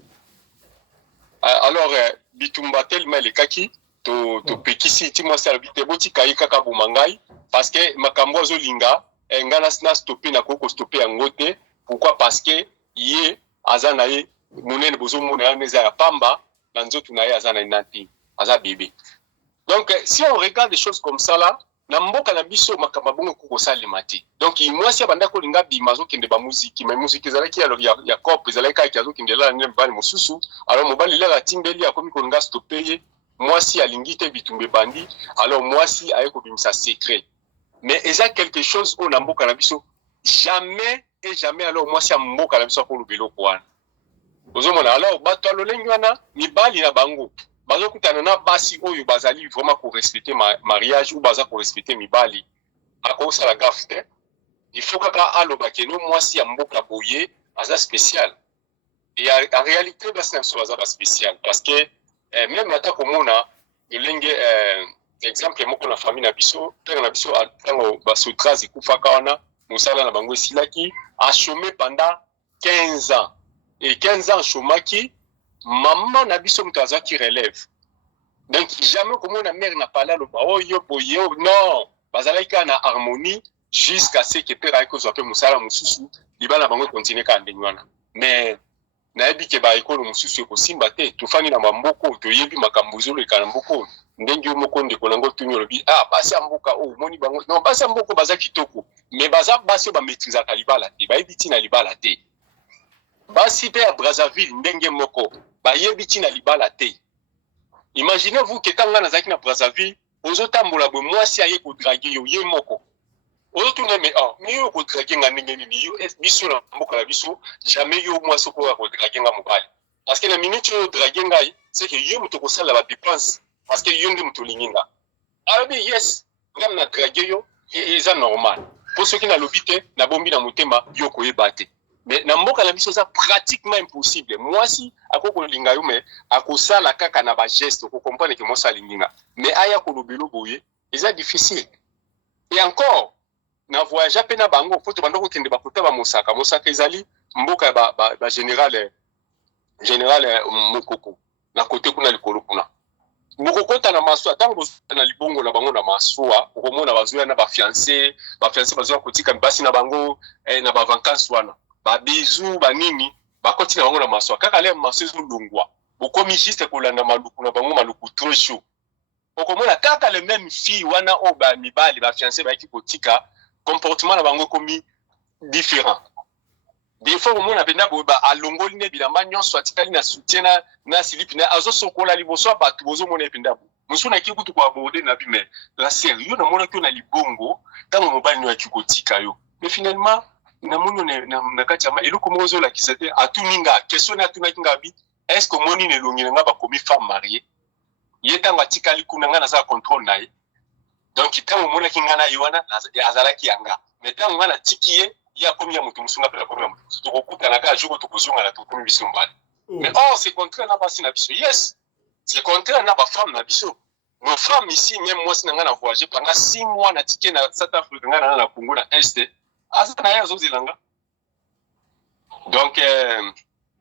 Alors bitumba tellement les kaki to pekisi ti moi ça bité boti kai kaka bomangai parce que makambo zo linga ngana sna stopper na koko stopper ngote. Pourquoi? Parce que yé azana ye munene bozo mona neza ya pamba na nzoto na ye azana inati aza bébé. Donc si on regarde des choses comme ça là na mboka na biso makamba bongo ko salimati. Donc moi si abanda ko linga bi mazo kende ba musique mais musique ezalaki alors ya cop ezalaki ka kiazo kende la ne bali mususu alors mobali la timbeli akomi ko linga stopper moi si alingi te bitumbe bandi alors moi si ayeko bimisa secret. Mais eza quelque chose au na mboka na biso jamais et jamais alors moi si mboka na biso ko lubelo kwana. Ozomona alors bato alolengi wana mibali na bango bazo kutana na basi oyo bazali vraiment pour respecter mariage ou baza pour respecter mibali akosa la gafte il faut kaka aloba keno mwasi ya mboka boye aza spécial et en réalité basi na so aza ba spécial parce que même ata komona elenge exemple moko na famille na biso tango baso trazi kufaka wana musala na bango silaki a chômé pendant 15 ans et 15 ans chômaki. Maman n'a biso mkaza qui relève. Donc jamais comme on a mère n'a pas là le oh yo boyo non, bazalaika na harmonie jusqu'à ce que père ko zope musala mususu, libala bango continuer ka ndengwana. Mais na yebi ke ba ekolo mususu ko simba te, tufani na mamboko to yebi makambuzolo e kana mboko. Ndengi moko ndeko nango tunyo lobi basi amboka moni bango non basi amboko baza kitoko, mais baza basi ba maîtriser ka libala te, ba yebi tina libala te. Basi pe à Brazzaville ndenge moko ba yebi tina libala te. Imaginez-vous que quand on a zaki na Brazzaville, ozotambola bo mwasi aye ko draguer yo ye moko. Ozotuna mais yo ko draguer nga ndenge ni yo biso na mboka la biso jamais yo mwasi ko draguer nga mobali. Parce que la minute yo draguer nga c'est que yo muto ko sala ba dépense parce que yo ndi muto linginga. Alors yes, ngam na draguer yo et ça normal. Pour ceux qui na lobité na bombi na motema yo ko yebate. Mais na mboka na biso ça pratiquement impossible. Moi si akoko linga yo mais akosala kaka na ba geste ko comprendre que moi ça linga. Mais aya ko lobelo boye, c'est difficile. Et encore na voyage pe na bango faut to bando ko kende ba kota ba Mosaka ezali mboka ba général Mokoko na côté kuna likolo kuna. Mokoko ta na maswa tango na libongo na bango na maswa ko mona bazuya na ba fiancé bazuya kotika basi na bango na ba vacances wana. Ba bisou ba nini ba koti na bango na maswa kaka le maswa ezolungwa okomi juste kolanda maluku na bango maluku trop chaud okomona kaka le même fille wana o ba mibali ba fiancé ba ki kotika comportement na bango komi différent des fois omona benda ba alongoli ne bilamba nyonso atikali na soutien na silipi na azo sokola liboso ba tu bozo mona ependa musu na kikutu kwa bode na bi mais la sérieux na mona ki na libongo tango mobali no akikotika yo mais finalement na mono na kati ya eloko moko ozolakisa te atuninga question atunaki ngabi est-ce que moni ne longi nga bakomi femme mariée ye ntango atikali kuna nga naza contrôle na ye donc ntango omonaki nga na ye wana azalaki yanga mais ntango nga natiki ye ye akomi ya moto mosunga mpe akomi ya moto tokokutana kaka jour tokozonga na tokomi biso mbala mais or c'est contraire na basi na biso yes c'est contraire na bafemme na biso nos femmes ici même moi si na nga na voyage pendant 6 mois natiki na South Africa nga na Congo na Est aza na ye azozelanga donc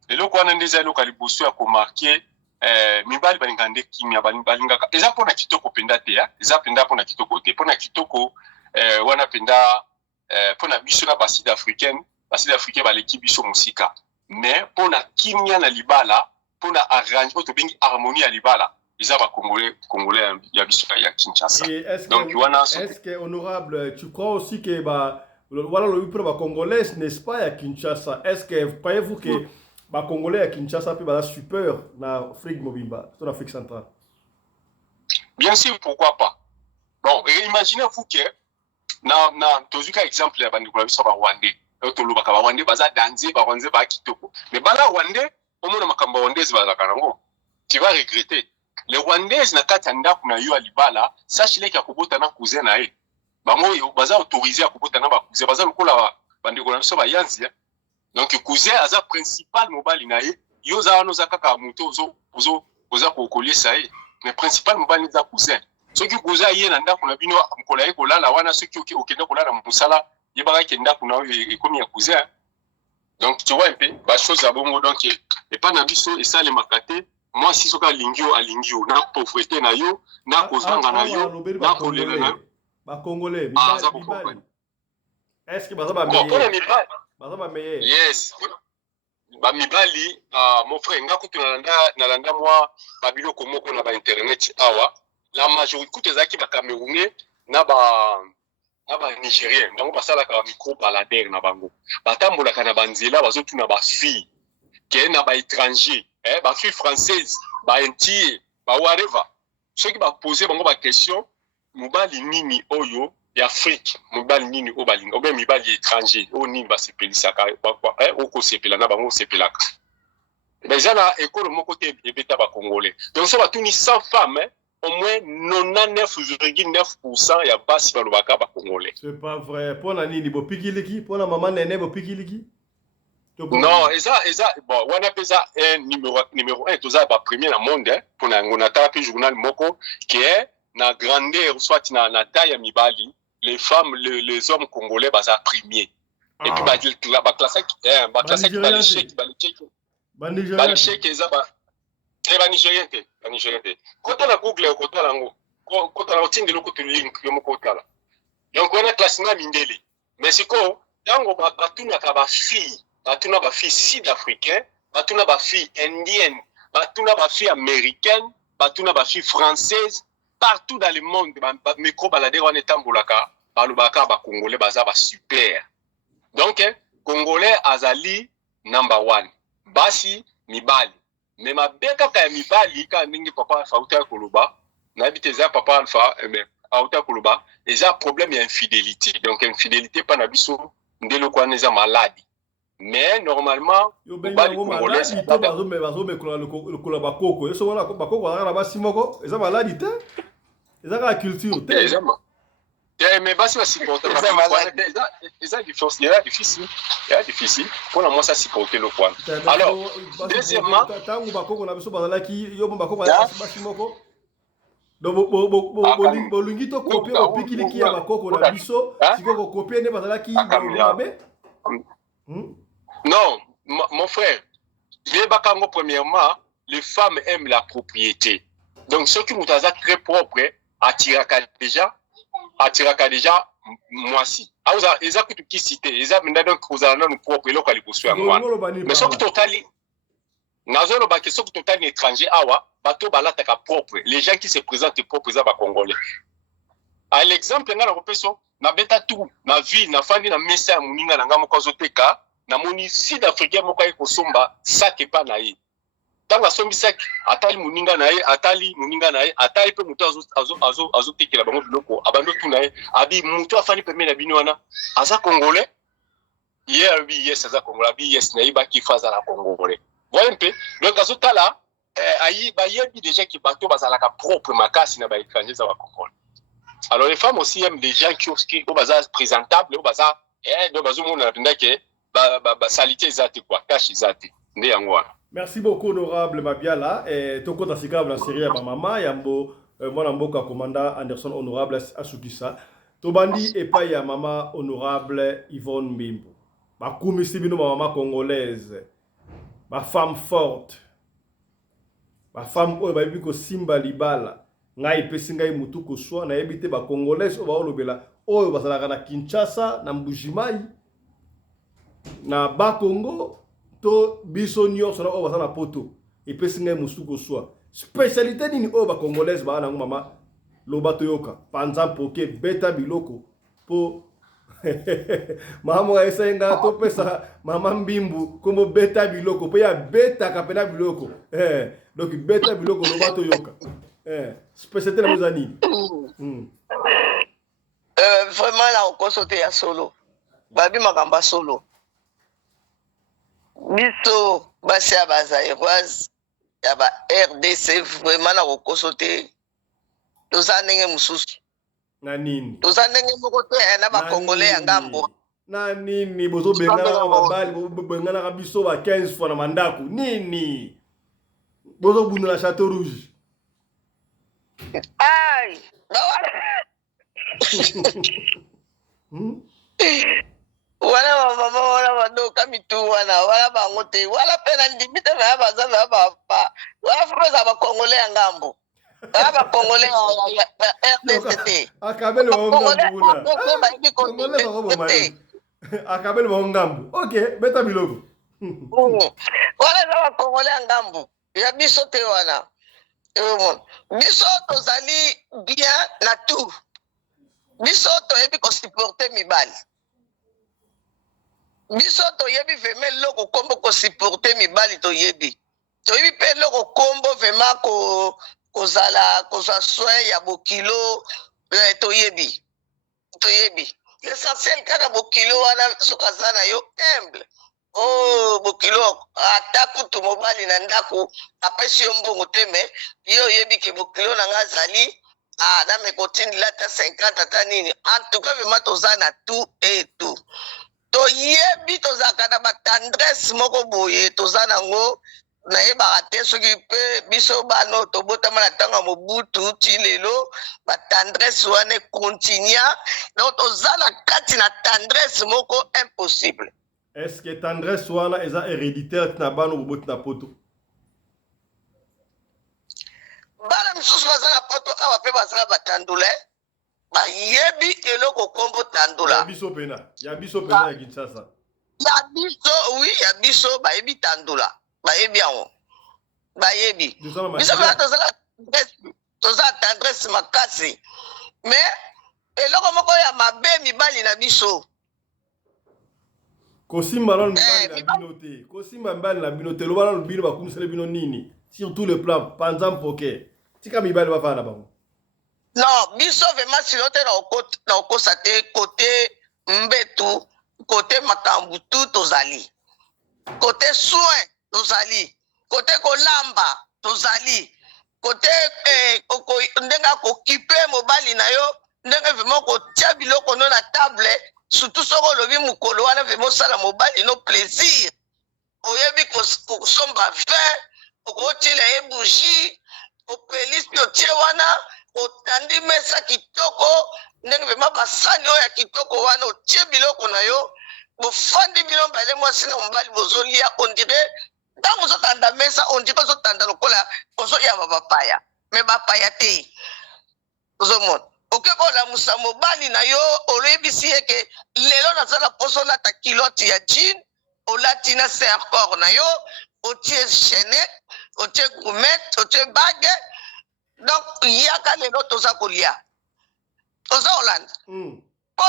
eloko wana nde eza eloko ya liboso ya komarke mibali balingaka nde kimia balingaka eza mpona kitoko mpenza te eza mpenza mpona kitoko te mpona kitoko wana mpenza mpona biso na baside africaine baleki biso mosika mais mpona kimia na libala mpona arrange oyo tobengi harmonie ya libala eza bakongolais ya biso ya Kinshasa. Donc wana est-ce que honorable tu crois aussi que voilà le pour les Congolais n'est-ce pas à Kinshasa est-ce que croyez-vous que les Congolais à Kinshasa peut être super dans l'Afrique mobimba dans l'Afrique centrale? Bien sûr, pourquoi pas. Bon, imaginez-vous que na tozuka exemple ya bandi kula biso ba Rwandais tolobaka ba Rwandais baza danser ba Rwandais ba kitoko mais bala Rwandais omona makambo Rwandais baza kanango tu vas regretter les Rwandais na kati ndako na yo alibala sache-le ka kobota na cousin na ye bango baza autorisé à kobota na ba cousin baza lokola bandi kula biso ba yanzi donc cousin aza principal mobali na ye yo za wana za kaka moto oza kokolisa ye mais principal mobali za cousin soki cousin ye na ndako na bino mkola ye kolala wana soki okende kolala musala ye baka ke ndako na ekomi ya cousin donc tu vois un peu ba chose à bongo donc et pas na biso et ça les makate moi si soka lingio alingio na pauvreté na yo na kozanga na yo na kolela na ba congolais mibali est-ce que baza ba meilleur yes ba mibali mon frère nga kutu na landa moi ba biloko moko na ba internet awa la majorité ezaki ba Camerounais na ba Nigérien donc basalaka ba micro baladere na bango batambolaka na banzela bazotuna ba fille ke na ba étranger ba fille française ba entier ba whatever ceux qui ba poser bango ba question mobali nini oyo ya Afrique mobali nini o balinga obe mibali étranger o nini ba sepelisaka o ko sepela na bango sepelaka déjà na école moko te ebeta ba congolais donc ça va tuni 100 femmes au moins 99,9% ya basi balobaka ba congolais. C'est pas vrai. Pour la nini bopikiliki, pour la maman nene bopikiliki. Non, eza bon, wana pesa numéro 1 toza ba premier na monde pour na ngonata pe journal moko qui est na grandeur soit na taille ya mibali, les femmes les hommes congolais baza premier. Et puis ba classe qui ba les chèques eza ba ba Nigérien te. Kota na Google kota lango. Kota na otindelo ko link yo moko tala. Donc on a classement mindeli. Mais siko yango batuna ka ba fille, batuna ba fille sud-africaine, batuna ba fille indienne, batuna ba fille américaine, batuna ba fille française, partout dans le monde ba micro balade wana tambolaka, balobaka ba congolais baza ba super. Donc congolais azali number 1. Basi mibali. Mais ma beka ka mibali ka ndingi papa alpha uta koloba na biteza papa alpha auta koloba eza problème ya infidélité donc infidélité pa na biso ndelo kwa neza maladie mais normalement bali congolais bazo me kola bakoko eso wana bakoko na basi moko eza maladie te eza ka culture te mais basi va supporter eza difficile pour moi ça supporter le point alors deuxièmement tangu bakoko na biso bazalaki yo bakoko basi moko donc bolingi to copier opikiliki ya bakoko na biso siko copier ne bazalaki mabe non mon frère les bakango premièrement les femmes aiment la propriété donc ceux qui mutaza très propre attiraka déjà mwasi auza eza kutu kisite eza menda donc kozala na propre eloko aliboso ya mwana mais soki totali nazolo ba question totali étranger awa bato balataka propre les gens qui se présentent propre eza ba congolais à l'exemple nga na kopeso na beta tout na ville na fandi na mesa ya muninga na ngamo kozoteka na moni sud africain moko ay kosomba sake pa na ye tanga sombi sake atali muninga na ye atali pe muto azo tekela bango biloko abando tuna ye abi muto afani pembe na bino wana aza congolais hier oui yes ça congolais oui yes naïba qui faisait la congolais voyez un peu donc à ce temps là aïe bah il déjà qui bateau bazala ka propre makasi na ba étranger ça va congolais alors les femmes aussi aiment des gens qui au bazar présentable au bazar donc bazo mona napenda que ba salité zate quoi cash zate ndé yango. Merci beaucoup honorable Mabiala et toko ta sika na série ya mama yambo mwana mboka commandant Anderson honorable Asukisa tobandi epai ya mama honorable Yvonne Mbimbo bakumisi bino mama congolaise ba femme forte ba femme oyo bayebi ko simba libala ngai pesi ngai mutu ko swa na yebite ba congolaise oyo baolobela oyo basalaka na Kinshasa na Mbujimai na Bakongo to biso nyonso na oyo basala na poto epesi ngai musu ko swa spécialité nini oyo ba congolaise ba na mama loba toyoka panza poke beta biloko po mama esenga to pesa mama Mbimbu como beta biloko po ya beta kapena biloko donc beta biloko loba toyoka spécialité na mozani vraiment la okosote ya solo babi makamba solo biso basi ya bazaïroise ya ba RDC vraiment na okosote toza ndenge mususu na nini toza ndenge moko te na ba congolais ya ngambo na nini bozo bengana babali bengana ka biso ba 15 fois na mandaku nini bozo bunda na Château Rouge ai wala mama wala wadoka mitu wala bango te wala pena ndimite na baza na baba wala fuza ba congolais ya ngambo ba congolais ya RDC akabele wa ngambo akabele wa ngambo okay beta biloko wala za ba congolais ya ngambo ya biso te wana biso tozali bien na tout biso toyebi ko supporter mibali biso toyebi veme loko kombo ko supporter mibali toyebi pe loko kombo vema kozala soin ya bokilo toyebi l'essentiel kana bokilo wana sokazana yo humble bokilo ata kutu mobali na ndako apesi yo mbongo te me yo oyebi ke bokilo na nga zali na mekotindi lata 50 ata nini en tout cas vraiment toza na tout et tout toyebi tozalaka na batendresse moko boye toza nango nayebaka te soki mpe biso bano tobotama na ntango ya mobutu ti lelo batendresse wana ekontinua donc toza na kati na tendresse moko impossible. Est-ce que tendresse wana eza héréditaire na bano boboti na poto bana misusu baza na poto awa mpe bazala batandula bayebi eloko kombo tandula ya biso pena ya Kinshasa ya biso oui ya biso bayebi tandula bayebi yango bayebi biso pena toza tendresse makasi mais eloko moko ya mabe mibali na biso kosimba na bino te kosimba mbali na bino te loba na bino bakumisele bino nini sur tout le plan panza mpoke tika mibali bafana na bango non biso vraiment sino te na okosa te kote mbetu kote makambu tu tozali kote soin tozali kote kolamba tozali kote ndenga kokipe mobali na yo ndenge vraiment kotia biloko no na table surtout soko olobi mokolo wana vraiment osala mobali no plaisir oyebi kosomba vin okotiela ye bougie opelisi otie wana otandi mesa kitoko ndenge vraiment basani oyo ya kitoko wana otie biloko na yo bofandi bino mbale mwasi na mobali bozolia ondire ntango ozotanda mesa ondire ozotanda lokola ozoyamba bapaya me bapaya te ozomona oke kolamusa mobali na yo olebisi eke lelo nazala mposo olata kilote ya jean olati na sercor na yo otie chaîne otie gourmette otie bague donc yaka lelo toza kolia oza olanda po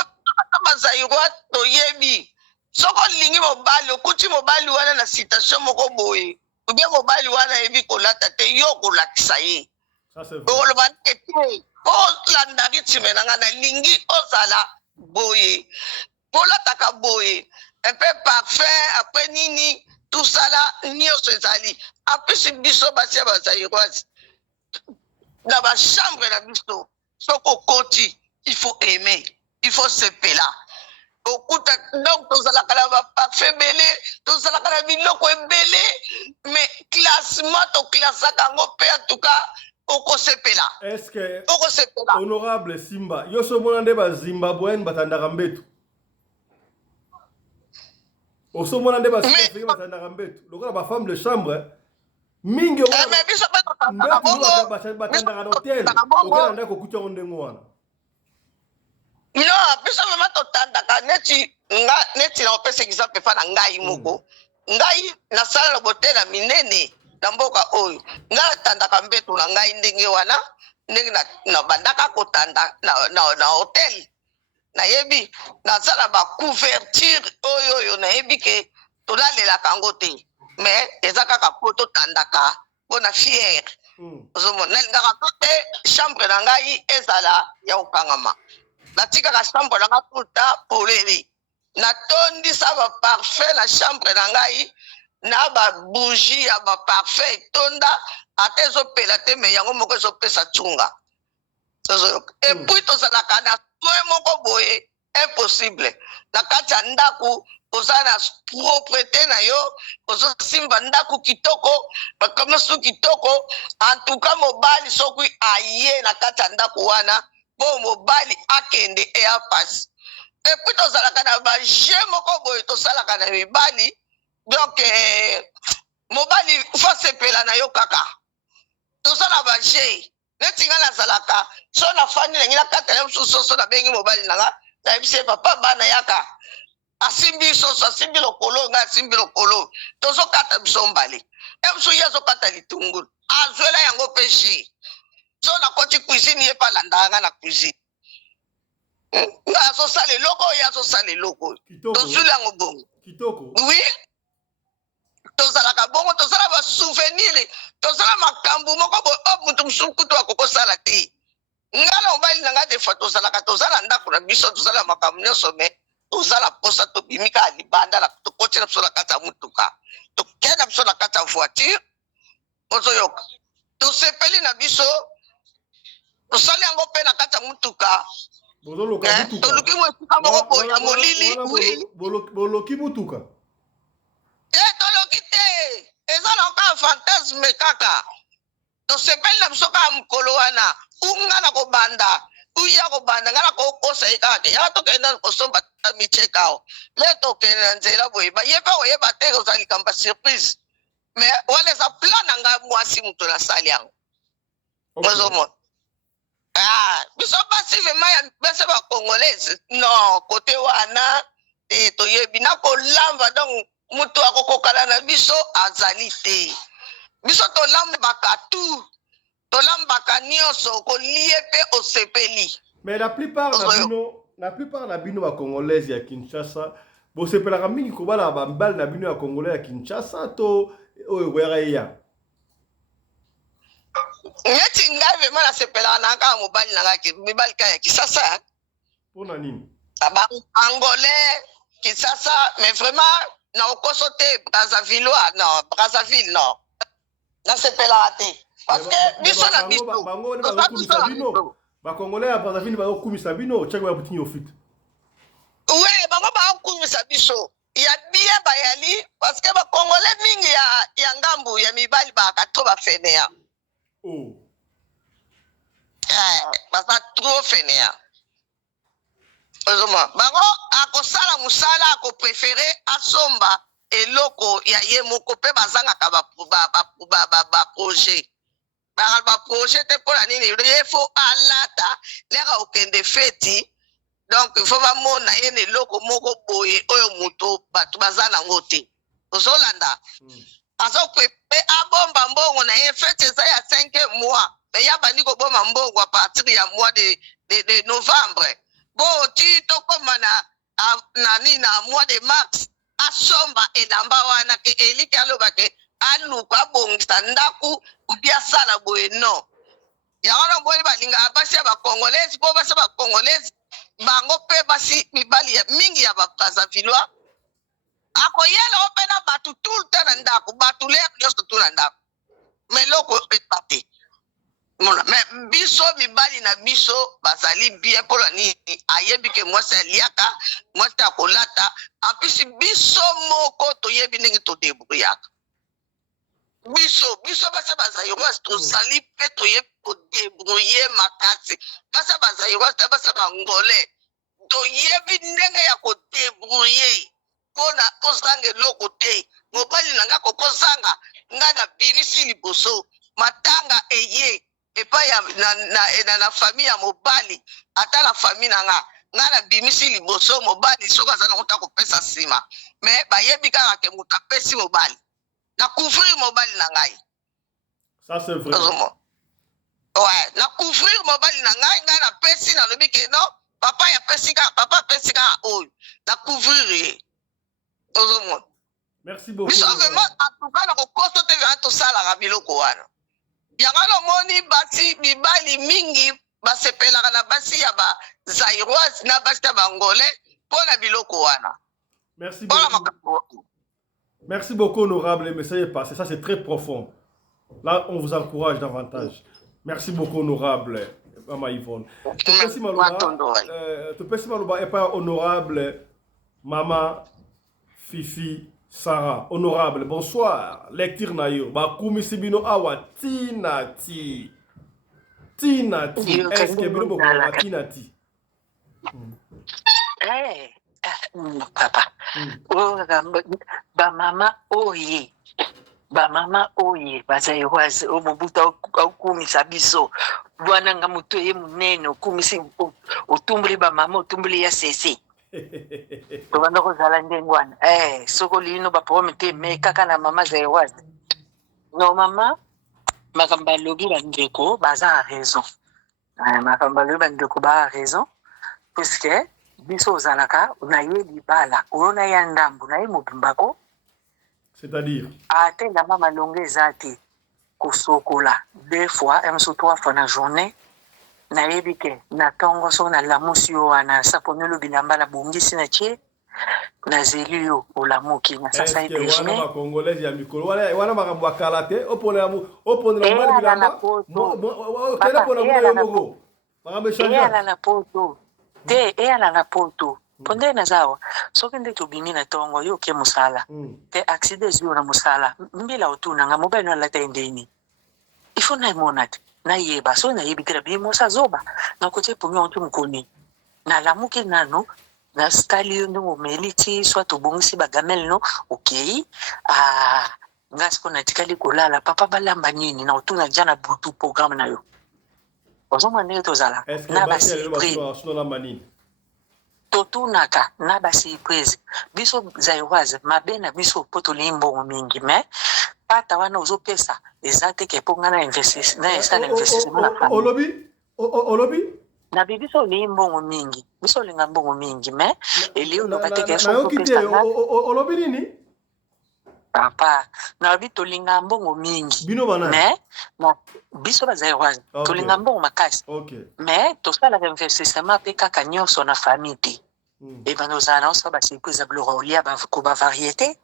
bazairwa toyebi soko olingi mobali okuti mobali wana na citation moko boye ubie mobali wana yebi kolata te yo kolakisa ye okoloba ete olanda ritime na nga nalingi ozala boye polataka boye un peu parfum après nini tout ça là nyonso ezali apesi biso basi ya bazairoise na bachambre na biso soko okoti il faut aimer il faut sepela okuta donc tozalaka na baparfum ebele tozalaka na biloko ebele mais classement toklasaka yango mpe en tout cas okosepela est-ce que okosepela honorable Simba yo so mona nde bazimbabwen batandaka mbetu osomona nde basifika batandaka mbetu lokola bafemme de chambre mingi batandaka na hotel okela ndako okuti yango ndenge wana non biso mama totandaka neti na opesa exemple efa na ngai moko ngai nasala na botela minene na mboka oyo ngai natandaka mbetu na ngai ndenge wana ndenge na bandaka kotanda na hotel nayebi nasala bacouverture oyo nayebi ke tolalelaka yango te mais eza kaka po totandaka mpona fiere ozomona nalingaka to te chambre na ngai ezala ya kokangama natikaka chambre na ngai tuta polele natondisa baparfum na chambre na ngai na babougie ya baparfum etonda ata ezopela te me yango moko ezopesa tsunga epuis tozalaka na soin moko boye impossible na kati ya ndako oza na propreté na yo ozosimba ndako kitoko bakomesu kitoko en tout cas mobali soki aye na kati ya ndako wana mpo mobali akende eya pasi epuis tozalaka na baje moko boye tosalaka na mibali donc mobali fo sepela na yo kaka tosala baje neti nga nazalaka so nafandi nangi nakata ya mosusu soso nabengi mobali nanga nayebisi ye papa bana yaka asimbi soso asimbi lokolo nga asimbi lokolo tozokata biso mbali ebiso ye azokata litungulu azwela yango mpe je so nakoti cuisine ye palandaka nga na cuisine nga azosala eloko oyo azosala eloko tozwili yango bongo oui tozalaka bongo tozala basouvenir tozala makambo moko boye o mutu mosusu kutu akokosala te nga na mobali na nga defa tozalaka tozala ndako na biso tozala makambo nyonso me tozala mposa tobimika libanda tokoti na biso na kati ya mutuka tokende na biso na kati ya voiture ozoyoka tosepeli na biso tosali yango mpe na kati ya mutuka toluki mo esika moko boye ya molili boloki mutuka toloki te eza na oka fantasme kaka tosepeli na biso kaka mokolo wana unga na kobanda uya kobanda nga na kokosa ye kaka yaka tokende kosomba michekao le tokende na nzela boye baye mpe koyeba te kozala likambo ya surprise mais wana eza plan na nga mwasi moto nasali yango ozomona biso basi vraimen ya bese bacongolaise non kote wana toyebi na kolamba donc moto akokokana na biso azali te biso tolambaka tu tolambaka nyonso kolie mpe osepeli mais la plupart na bino bacongolaise ya Kinshasa bosepelaka mingi kobala bambali na bino ya congolais ya Kinshasa to oyo boyaka eya neti ngai vraimen nasepelaka na kaka mobali na ngai mibali kaka ya Kinshasa mpona nini angolais Kinshasa mais vraiment na okoso te Brazzaville non nasepelaka te parce que biso na biso bacongolais ya Brazzaville bakokumisa bino cheke babutingi ofite oui bango bakokumisa biso ya bien bayali parce que bacongolais mingi ya ngambu ya mibali baka tro bafeneya baza tro feneya ozoma bango akosala mosala akoprefere asomba eloko ya ye moko mpe bazangaka baprojet baprojet te mpona nini ye fo alata leka okende feti donc ifo bamona ye na eloko moko boye oyo moto bato baza nango te ozolanda azoprepare abomba mbongo na ye feti eza ya 5 mois me ya bandi kobomba mbongo a partir ya mois de novembre bo ti tokoma na mois de mars asomba elamba wana ke eliki aloba ke aluka abongisa ndaku ubi asala boye no yango wana mboni balingaka basi ya bacongolaise mpo basi ya bacongolaise bango mpe basi mibali ya mingi ya babrazavillois akoyela opena batu tout le temps na ndako batu lere nyonso tout na ndako mais loko epate mona mais biso mibali na biso bazali bien mpona nini ayebi ke mwasi aliaka mwasi akolata apesi biso moko toyebi ndenge todebrouillaka biso basa bazaïroise tozali mpe toyebi kodebrouille makasi basa bazaïroise basa bangolais toyebi ndenge ya kodebrouille mpona ozanga eloko te mobali na nga kokozanga nga na binisi liboso matanga eye epai na famille ya mobali ata na famille na nga na bimisi liboso mobali soki aza na kota kopesa nsima me bayebi kaka ke moto apesi mobali na couvrir mobali na ngai. Ça c'est vrai. Ouais, na couvrir mobali na ngai nga na pesi na lobi ke non papa apesi kaka oyo na couvrir. Merci beaucoup. Biso vraiment en tout cas na kokoso te vya tosalaka biloko wana. Yango moni basi mibali mingi basepelaka na basi ya bazaïroise na basi ya bangolais mpona biloko wana. Merci beaucoup. Merci beaucoup, honorable. Le message est passé. Ça, c'est très profond. Là, on vous encourage davantage. Merci beaucoup, honorable. Maman Yvonne. Merci, Maloba. Et pas honorable, Maman Fifi Sarah. Honorable, bonsoir. Lecture Nayo. Bakumi Sibino Awa. Tinati. Est-ce que vous avez Tinati? Papa. Ba mama oye bazaïroise omobuta okumisa biso bwana nga muto ye munene okumisi otumbuli ba mama otumbuli ya sese to banda kozala ndengwana soko lino ba promete me kaka na mama zaïroise no mama makamba lobi bandeko baza raison makamba lobi bandeko ba raison puisque biso ozalaka unayebi bala uona ya ndambu na ye mobimbako. C'est-à-dire atenda mama longue ezate kosokola 2 fois et 3 fois na journée nayebi ke na tongo so na lamusi yo wana saponi lo bilamba la bongisi na tie na zeli yo olamuki na sasa idejine wana congolais ya mikolo wana makambo akalate opona mali bilamba tena pona mogo makambo shanja na poto te ala na poto ponde na zawa soki nde tobimi na tongo yo ke musala te accident zio na musala mbila otuna nga mobile na lata ndeni ifo na monate na yeba so na yebi tera bi mosa zoba na kote punyo ontu mkoni na lamuki nano na stali ndo meliti so to bongisi bagamel no okay ngasko na tikali kolala papa balamba nini na otuna jana butu programme na yo ozoma ne tozala na basi totunaka na basurprise biso zaïroise mabena biso poto limbo mingi mais pata wana ozopesa ezate ke ponga na investissement na esala investissement na famille olobi na biso limbo mingi biso linga mbongo mingi mais elio no bateke so pesa olobi nini papa na bito linga mbongo mingi bino bana mais na biso bazaïroise to linga mbongo makasi mais to sala investissement pe kaka nyonso na famille. Et ben nous allons ça c'est que ça bloria ba variété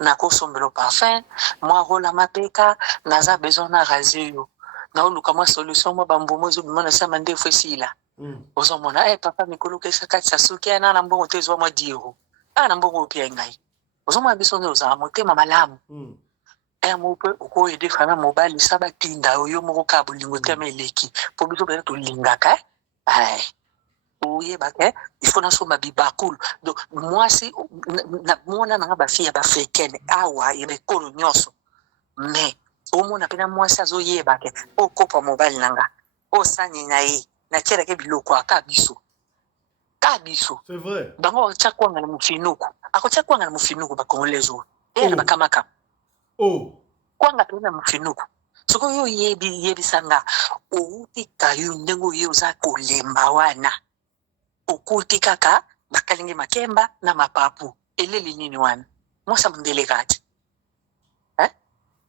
na kosombelo parfum moi rola mapeka naza besoin na razio na uluka moi solution mo bambomo zo bimona sa mande fosila ozomona papa mikolo kesa katsa suki na mbongo tezo mo diro na mbongo pia ngai ozomona biso ne oza motema malamu mo pe ko ede fana mobile saba tinda oyo mo ka bolingo tema eleki po biso be to lingaka il faut nasoma bibakulu donc moi si na mona na ba fille ba africaine awa ye be kolo nyonso mais au mona pena moi sa zo yeba ke o kopa mobile nanga o sani na yi na kera ke biloko akabiso c'est vrai bango chakwa ngana mufinuku ako chakwa ngana mufinuku ba kongolezo ba kamaka kwanga pena mufinuku soko yo yebi sanga o utika yo ndengo yo za kolemba wana okuti kaka bakalingi makemba na mapapu eleli nini wana mosa mndele kati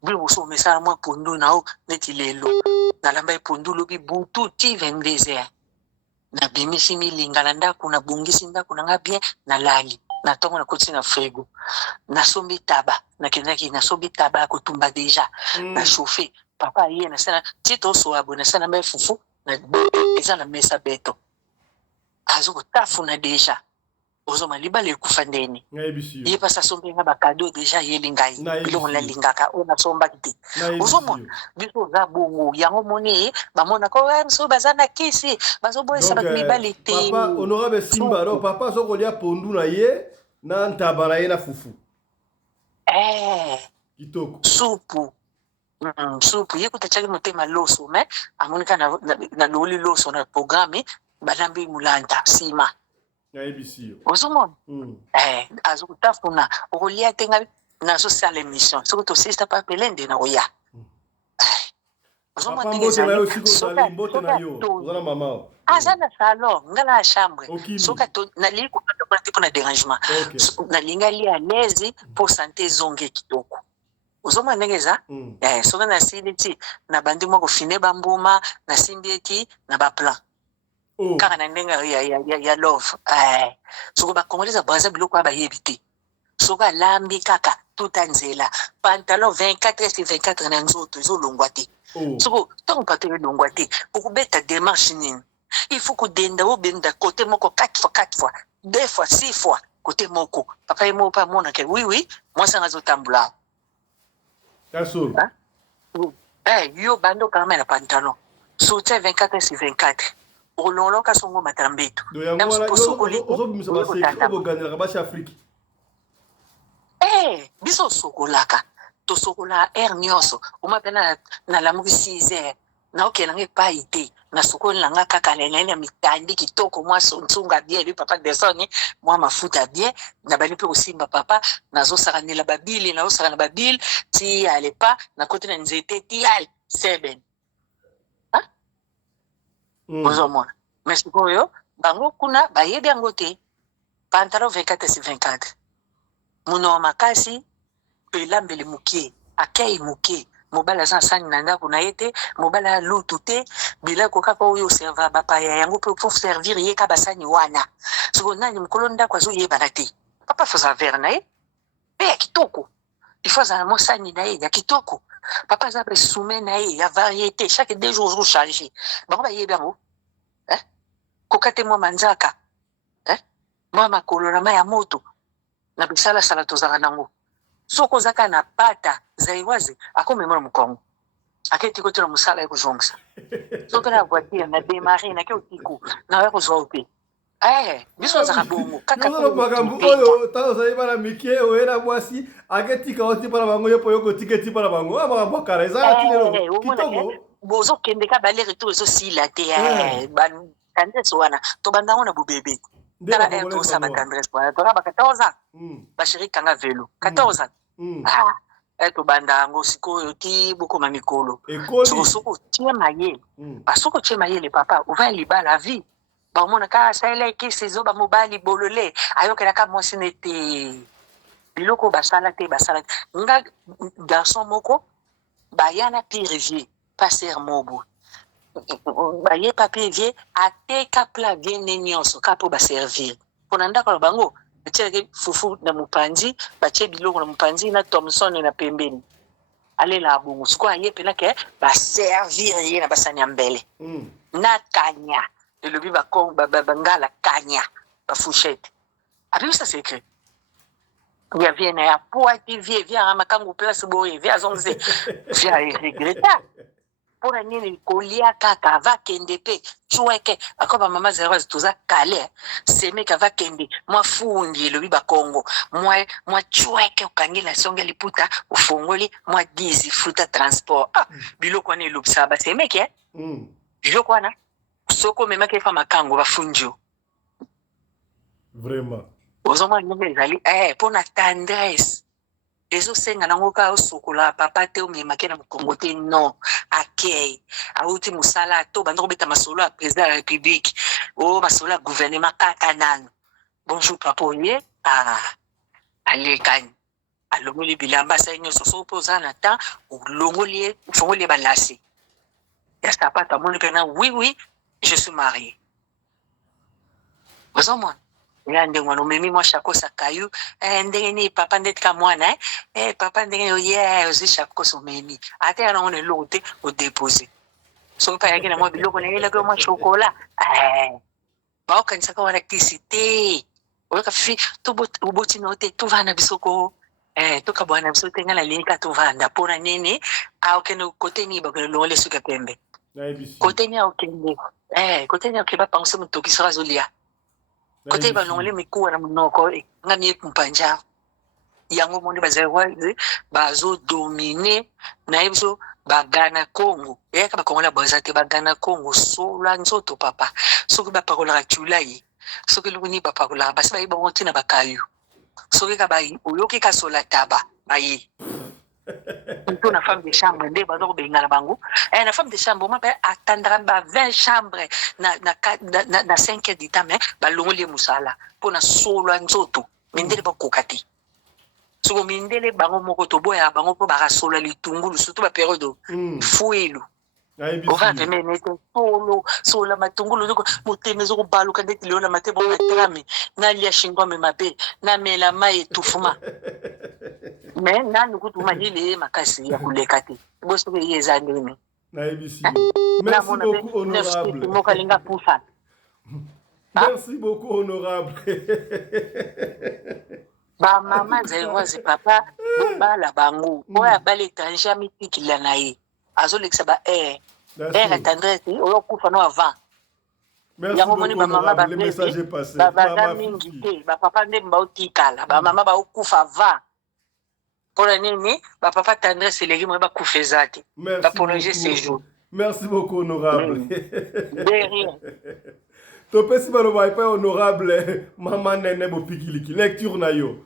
bilo so mesala mwa pundu nao neti lelo na lamba pundu lobi butu ti 22h na bimisi milinga na ndaku na bungisi ndaku na nga bien na lali na tongo na koti na frigo na sombi taba na kendaki na sombi taba kutumba deja na chauffer papa ye na sana tito so abo na sana me fufu na eza na mesa beto azo tafu na deja ozo maliba le kufandeni ye pasa sombi nga ba cadeau deja ye lingai biloko la lingaka ona somba kiti ozo mo biso za bongo yango moni ba mona ko so bazana kisi bazo boyesa ba mibali te papa honorable Simba no papa zo kolia pondu na ye na ntaba na ye na fufu kitoko supu supu ye kutachaki motema loso me amonika na loli loso na programme balambi mulanda sima ozomona azokutafuna okolia te nga nazosala émission soki tosista pa pelende na koya ozomona ndenge aza na salon nga na chambre soki nalingi kokatokona te mpo na dérangement nalingi ali à l'aise mpo santé ezonge kitoko ozomona ndenge eza soki nasili ti na bandi moko fine bambuma nasimbi eti na baplan kaka na ndenge ya love soki bakongolesa braza biloko ya bayebi te soki alambi kaka tuta nzela pantalon 24/24 na nzoto ezolongwa te soki ntango pantalon elongwa te okobeta démarche nini il faut kodenda obenda kote moko 4 fois 2 fois 6 fois kote moko papa ye moko mpe amonake oui mwasi anga azotambola yo bando kama na pantalon soutien 24/24 ololoka songo matambeto biso sokolaka tosokola air nyonso oma mpe na lamuki 6h naokendanga epai te nasokolelanga kaka lelele ya mitandi kitoko mwa nsunga bien lui papa desoni mwa mafuta bien na bani mpe kosimba papa nazosakanela babili nazosakana babile ti alepa nakoti na nzete ti ale seben ozomona mais sikoyo bango kuna bayebi yango te pantalon 24/24 muno makasi elambeli mokie akei mokie mobali aza asani na ndako na ye te mobali alutu te biloko kaka oyo oserva bapaya yango mpe po servir ye ka basani wana siko nani mokolo ndako azoyebana te papa afaza vere na ye mpe ya kitoko ifo azala mosani na ye ya kitoko papa aza besume na ye ya variété chaque 2 jours ozochange bango bayebi yango koka te mwa manzaka mwa makolo na mai ya moto na bisalasala tozala nango soki ozaka na pata zaiwazi akomemona mokongo aketi kotela mosala ye kozongisa soki na voiture na démarre nake otiko naye kozwa ope biso azaka bongo makambo oyo ntango ozali bana mike oye na mwasi aketika oti mpo na bango ye mpo yo kotika eti mpo na bango makambo akala ezala ti lelo kitoko bozokende ka balere to ezosila te tendresse wana tobandango na bobebe tala air tosaba tendresse wana toka ba 14 ans basheri kanga velo 14 ans tobanda yango sikoyo ti bokoma mikolo soki otie mayele basoki otie mayele papa ova libala la vie baomonaka asaela ekisi ezoba mobali bolole ayokelaka mwasi nete biloko basala te nga garçon moko baya na pirivier paser mobo baye papier vie ateka pla vie ne nyonso ka mpo baservir mpo na ndako na bango batielaki fufu na mopanzi batie biloko na mopanzi na thomson na pembeni alela bongo sikoyo aye mpenake baservir ye na basani ya mbele na kanya elobi bangala kanya bafouchette abimisa secret ya vie na ya poati vie via makango place boye via zonze via regreta mpona nini kolia kaka avakende mpe chweke akoba mama zeroise toza kale semeke avakende mwa fundi elobi bakongo mwa chweke okangela songe liputa ofongoli mwa 10 futa transport biloko wana elobisaka basemeke biloko wana soki omemaki efa makango bafundi yo vraiment ozomona ndenge ezali mpona tendresse ezosenga nango kaka osokola papa te omemaki na mokongo te non akei auti mosala to banda kobeta masolo ya président ya république o masolo ya gouvernement kaka nano bonjour papa oye alekani alongoli bilamba asali nyonso soki mpe oza na temps olongoli ye ofongoli ye balase ya sapato amoni mpena oui je suis marié ozomona ya ndenge wana omemi mwa chakosa kayu ndenge ni papa ndeti ka mwana papa ndenge oye ozi chakosa omemi ate yango na eloko te odepose soki mpa yaki na mwa biloko na yelaki mwa chokola baokanisaka wana kisi te oyoka fifi oboti na te tovanda bisoko tokabwana na biso te ngai nalingika tovanda mpona nini aokende kote nini bakende longole suka pembe kote nini aokende kote nini aokende bapangisa motoki soki azolia kote balongole mikuwa na monoko nga mie kumpanja yango monde bazali bazodomine na ye biso bagana Congo eyaka bakongola baza te bagana Congo sola nzoto papa soki bapakolaka culai soki eloko nini bapakolaka basi bayi bango ntina bakayu soki ka bayi oyoki ka sola taba bayi Plutôt na femme de chambre nde baza kobengana bango na femme de chambre ma atandaka ba 20 chambres na 5 heures d'état mais balongoli musala mpona solwa nzoto mindele bakoka te soko mindele bango moko toboya bango mpo bakasola litungulu surtout baperiode fuelu ovandre menete sola matungulu motema ezokobaluka ndeti leo na mate bomatrame nalia shingome mabe namela mai etufuma mais nanu kutuma lile makasi ya kuleka te bosoke ye eza ndeni merci beaucoup honorable mokalinga pufa merci beaucoup honorable ba mama zeroise papa bala bango oya bale tanja mitikila na ye azolekisa ba la tendresse oyo kufa no avant yango moni ba mama ba message passé ba mingi te ba papa nde baotikala ba mama baokufa avant mpona nini ba papa tendresse eleki mo bakufa eza te ba prolonger séjour. Merci beaucoup honorable. De rien. Topesi baloba epai honorable mama nene bopikiliki lecture na yo.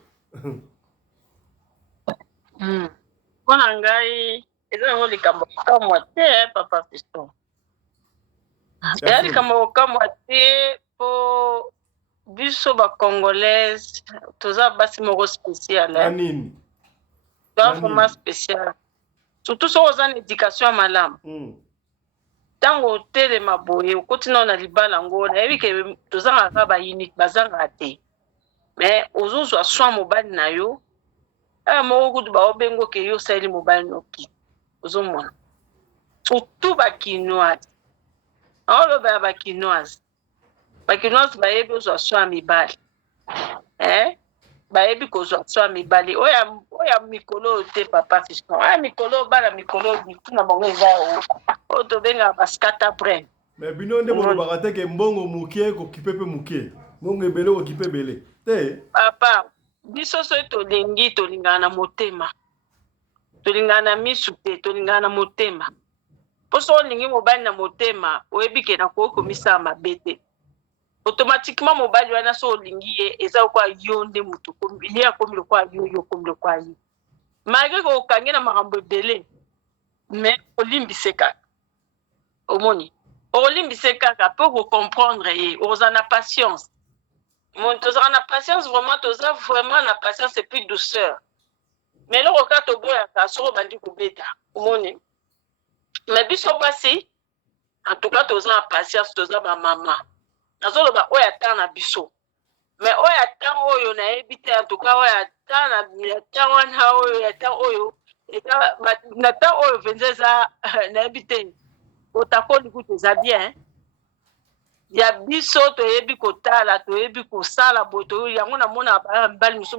Mpona ngai eza nango likambo kokamwa te papa Fiston. Eza likambo kokamwa te mpo biso bacongolaise toza basi moko spécial. Anini? Toza vraiment spécial. Surtout soki oza na éducation ya malamu. Ntango otelema boye okoti nao na libala ngo nayebi ke tozangaka bayini bazangaka te mais ozozwa soin mobali na yo moko kutu baobengo ke yo osali mobali noki ozomona surtout bakinoise aoloba ya bakinoise bayebi ozwa soin ya mibali bayebi kozwa soin ya mibali oya mikolo te papa Fiston oya mikolo bana mikolo bituna bango eza oyo tobengaka baskata brain. Mais bino nde bolobaka te ke mbongo mokie kokipe mpe mokie mbongo ebele kokipe ebele te papa biso soki tolingi tolingana na motema tolingana na misu te tolingana na motema mpo so olingi mobali na motema oyebi ke nakoki komisala mabe te automatiquement mobali wana so olingi ye eza lokwa yo nde moto ye akomi lokwa yo okomi lokwa ye malgré kokangi na makambo ebele mais olimbise kaka omoni olimbise kaka mpo kocomprendre ye oza na patience tozala na patience vraiment toza vraiment na patience et puis douceur mais loko kaka toboyaka soko bandi kobeta omoni mais biso basi en tout cas toza na patience toza bamama nazoloba oyo ata na biso mais oyo ata oyo nayebi te en tout cas oyo ata na wana oyo ata oyo na ta oyo venze eza nayebi te otakoli kutu eza bien ya biso toyebi kotala toyebi kosala boye yango namona mibali mosusu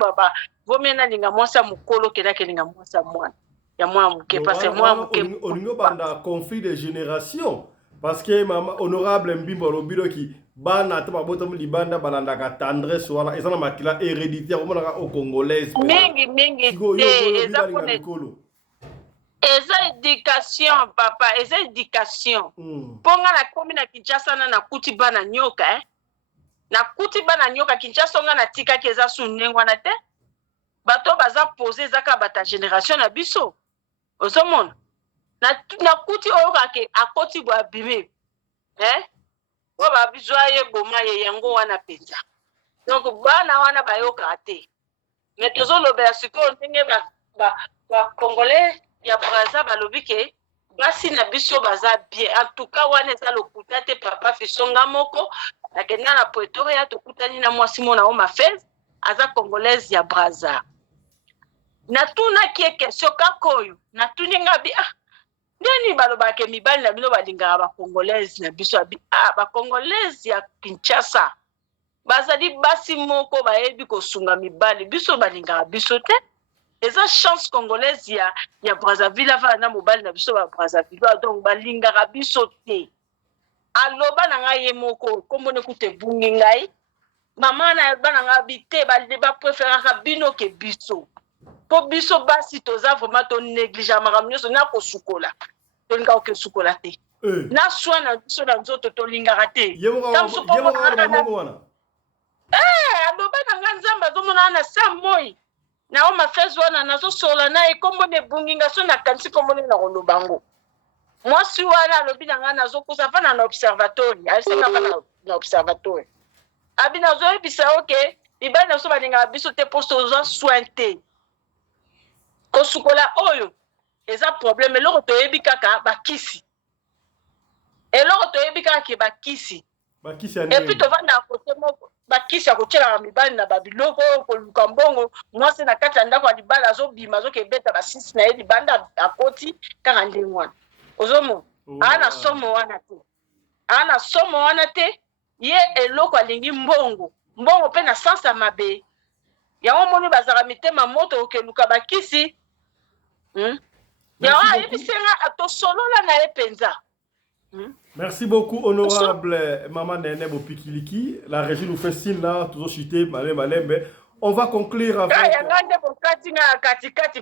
vomi nalinga mwasi ya mokolo kenda kelinga mwasi ya mwana ya mwana moke parce que mwana moke olingi obanda conflit de génération parce que mama honorable Mbimbo alobidoki bana te babotomi libanda balandaka tendresse wana eza na makila héréditaire omonaka au congolaise mingi te eza pona eza éducation papa eza éducation mpo nga nakomi na Kinshasa na nakuti bana nyoka nakuti bana nyoka Kinshasa nga natikaki eza su ndenge wana te bato baza pose eza kaka bata génération na biso ozomona nakuti oyo kake akoti bo abimi oyo babizwa ye boma ye yango wana mpenza donc bana wana bayokaka te mais tozolobela sikoyo ndenge bacongolais ya Braza balobi ke basi na biso baza bien en tout cas wana eza lokuta te papa Fiston nga moko nakenda na Pretoria tokutani na mwasi mona o Mafez aza congolaise ya Brazza natunaki ye question kaka oyo natuni ngabi ndeni balobake mibali na bino balingaka bacongolaise na biso abi bacongolaise ya Kinshasa bazali basi moko bayebi kosunga mibali biso balingaka biso te eza chance congolaise ya Brazzaville ava na mobali na biso ba Brazzaville donc balingaka biso te aloba na ngai ye moko kombone kute bungi ngai mama na bana nga bite ba préférera bino ke biso po biso basi toza vraiment to négliger makambo nyonso na kosukola tolinga ke sukola te na swana biso na nzoto tolingaka te aloba na nga nzambe azomona na sa moi na o Mafez wana nazosola na ekombone bunginga so na kanisi kombone na kolobango mwasi wana alobi na nga nazokusa fana na observatoire alisenga fana na observatoire abi nazoyebisa oke mibali na so balingaka biso te mpo tozwa soin te kosukola oyo eza problème eloko toyebi kaka bakisi eloko toyebi kaka ke bakisi epuis tovanda kote moko bakisi ya kotyelaka mibali na babiloko koluka mbongo mwasi na kati ya ndako ya libala azobima azokebeta basisi na ye libanda akoti kaka ndenge wana ozomona ana somo wana te ye eloko alingi mbongo mpe na sansa mabe yango moni bazaka mitema moto okeluka bakisi yango ayebisenga atosolola na ye penza. Merci beaucoup, honorable Maman Nene Bopikiliki. La régie nous fait signe là, toujours chuté, mais on va conclure avec...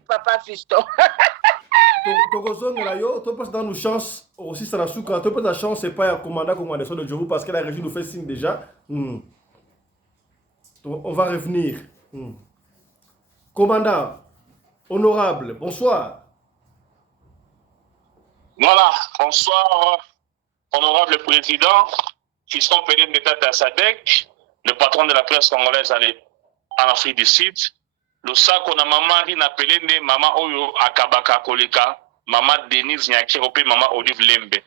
Papa Fiston. Dans nos chances, aussi ça la souka, tu peux ta chance, c'est pas un commandant de Djourou parce que la régie nous fait signe déjà. On va revenir. Commandant, honorable, bonsoir. Voilà, bonsoir, honorable président, Fiston Pelé de Sadek, le patron de la presse congolaise en Afrique du Sud. Le sac on a maman Rina Pelende, maman Oyo Akabaka Koleka, maman Denise Nyakirope, maman Olive Lembe.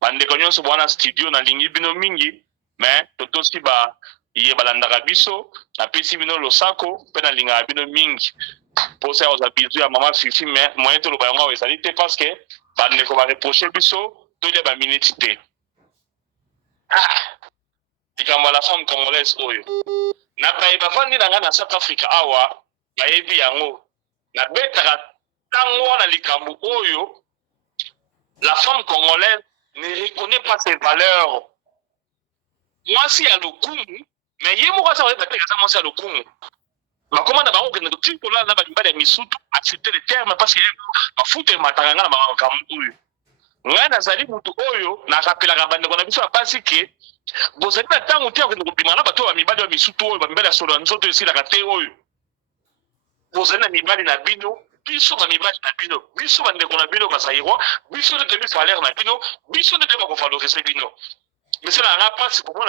Bande konyon se wana studio na lingi bino mingi, mais toto si ba iye balandaka biso, na pesi bino lo sako, pe na linga bino mingi. Pour ça, on a bizu à maman Fifi, mais moyen to lo bayanga wesalite parce que bande ko ba reprocher biso, to le ba minitité. Dikamba la femme congolaise Oyo. Na paye ba fandi na South Africa awa. Bayebi yango na betaka tango na likambo oyo la femme congolaise ne reconnaît pas ses valeurs. Moi si à lokumu mais yemo kwa sa ba teka moi si à lokumu ba komanda ba ngene to tipo la na ba mbale misutu accepter les termes parce que ba fute matanga na ba makambo oyo ngana zali mutu oyo na rapela ka bande kona biso apasi ke bozali na tango te ko bimana ba to ba mibale ba misutu oyo ba mbale solo nzoto esi la kate oyo vous avez mibali na bino, biso ba mibali na bino, biso ba ndeko na bino basairwa, biso de demi salaire na bino, biso de demi ko valoriser bino. Mais c'est la rapace pour moi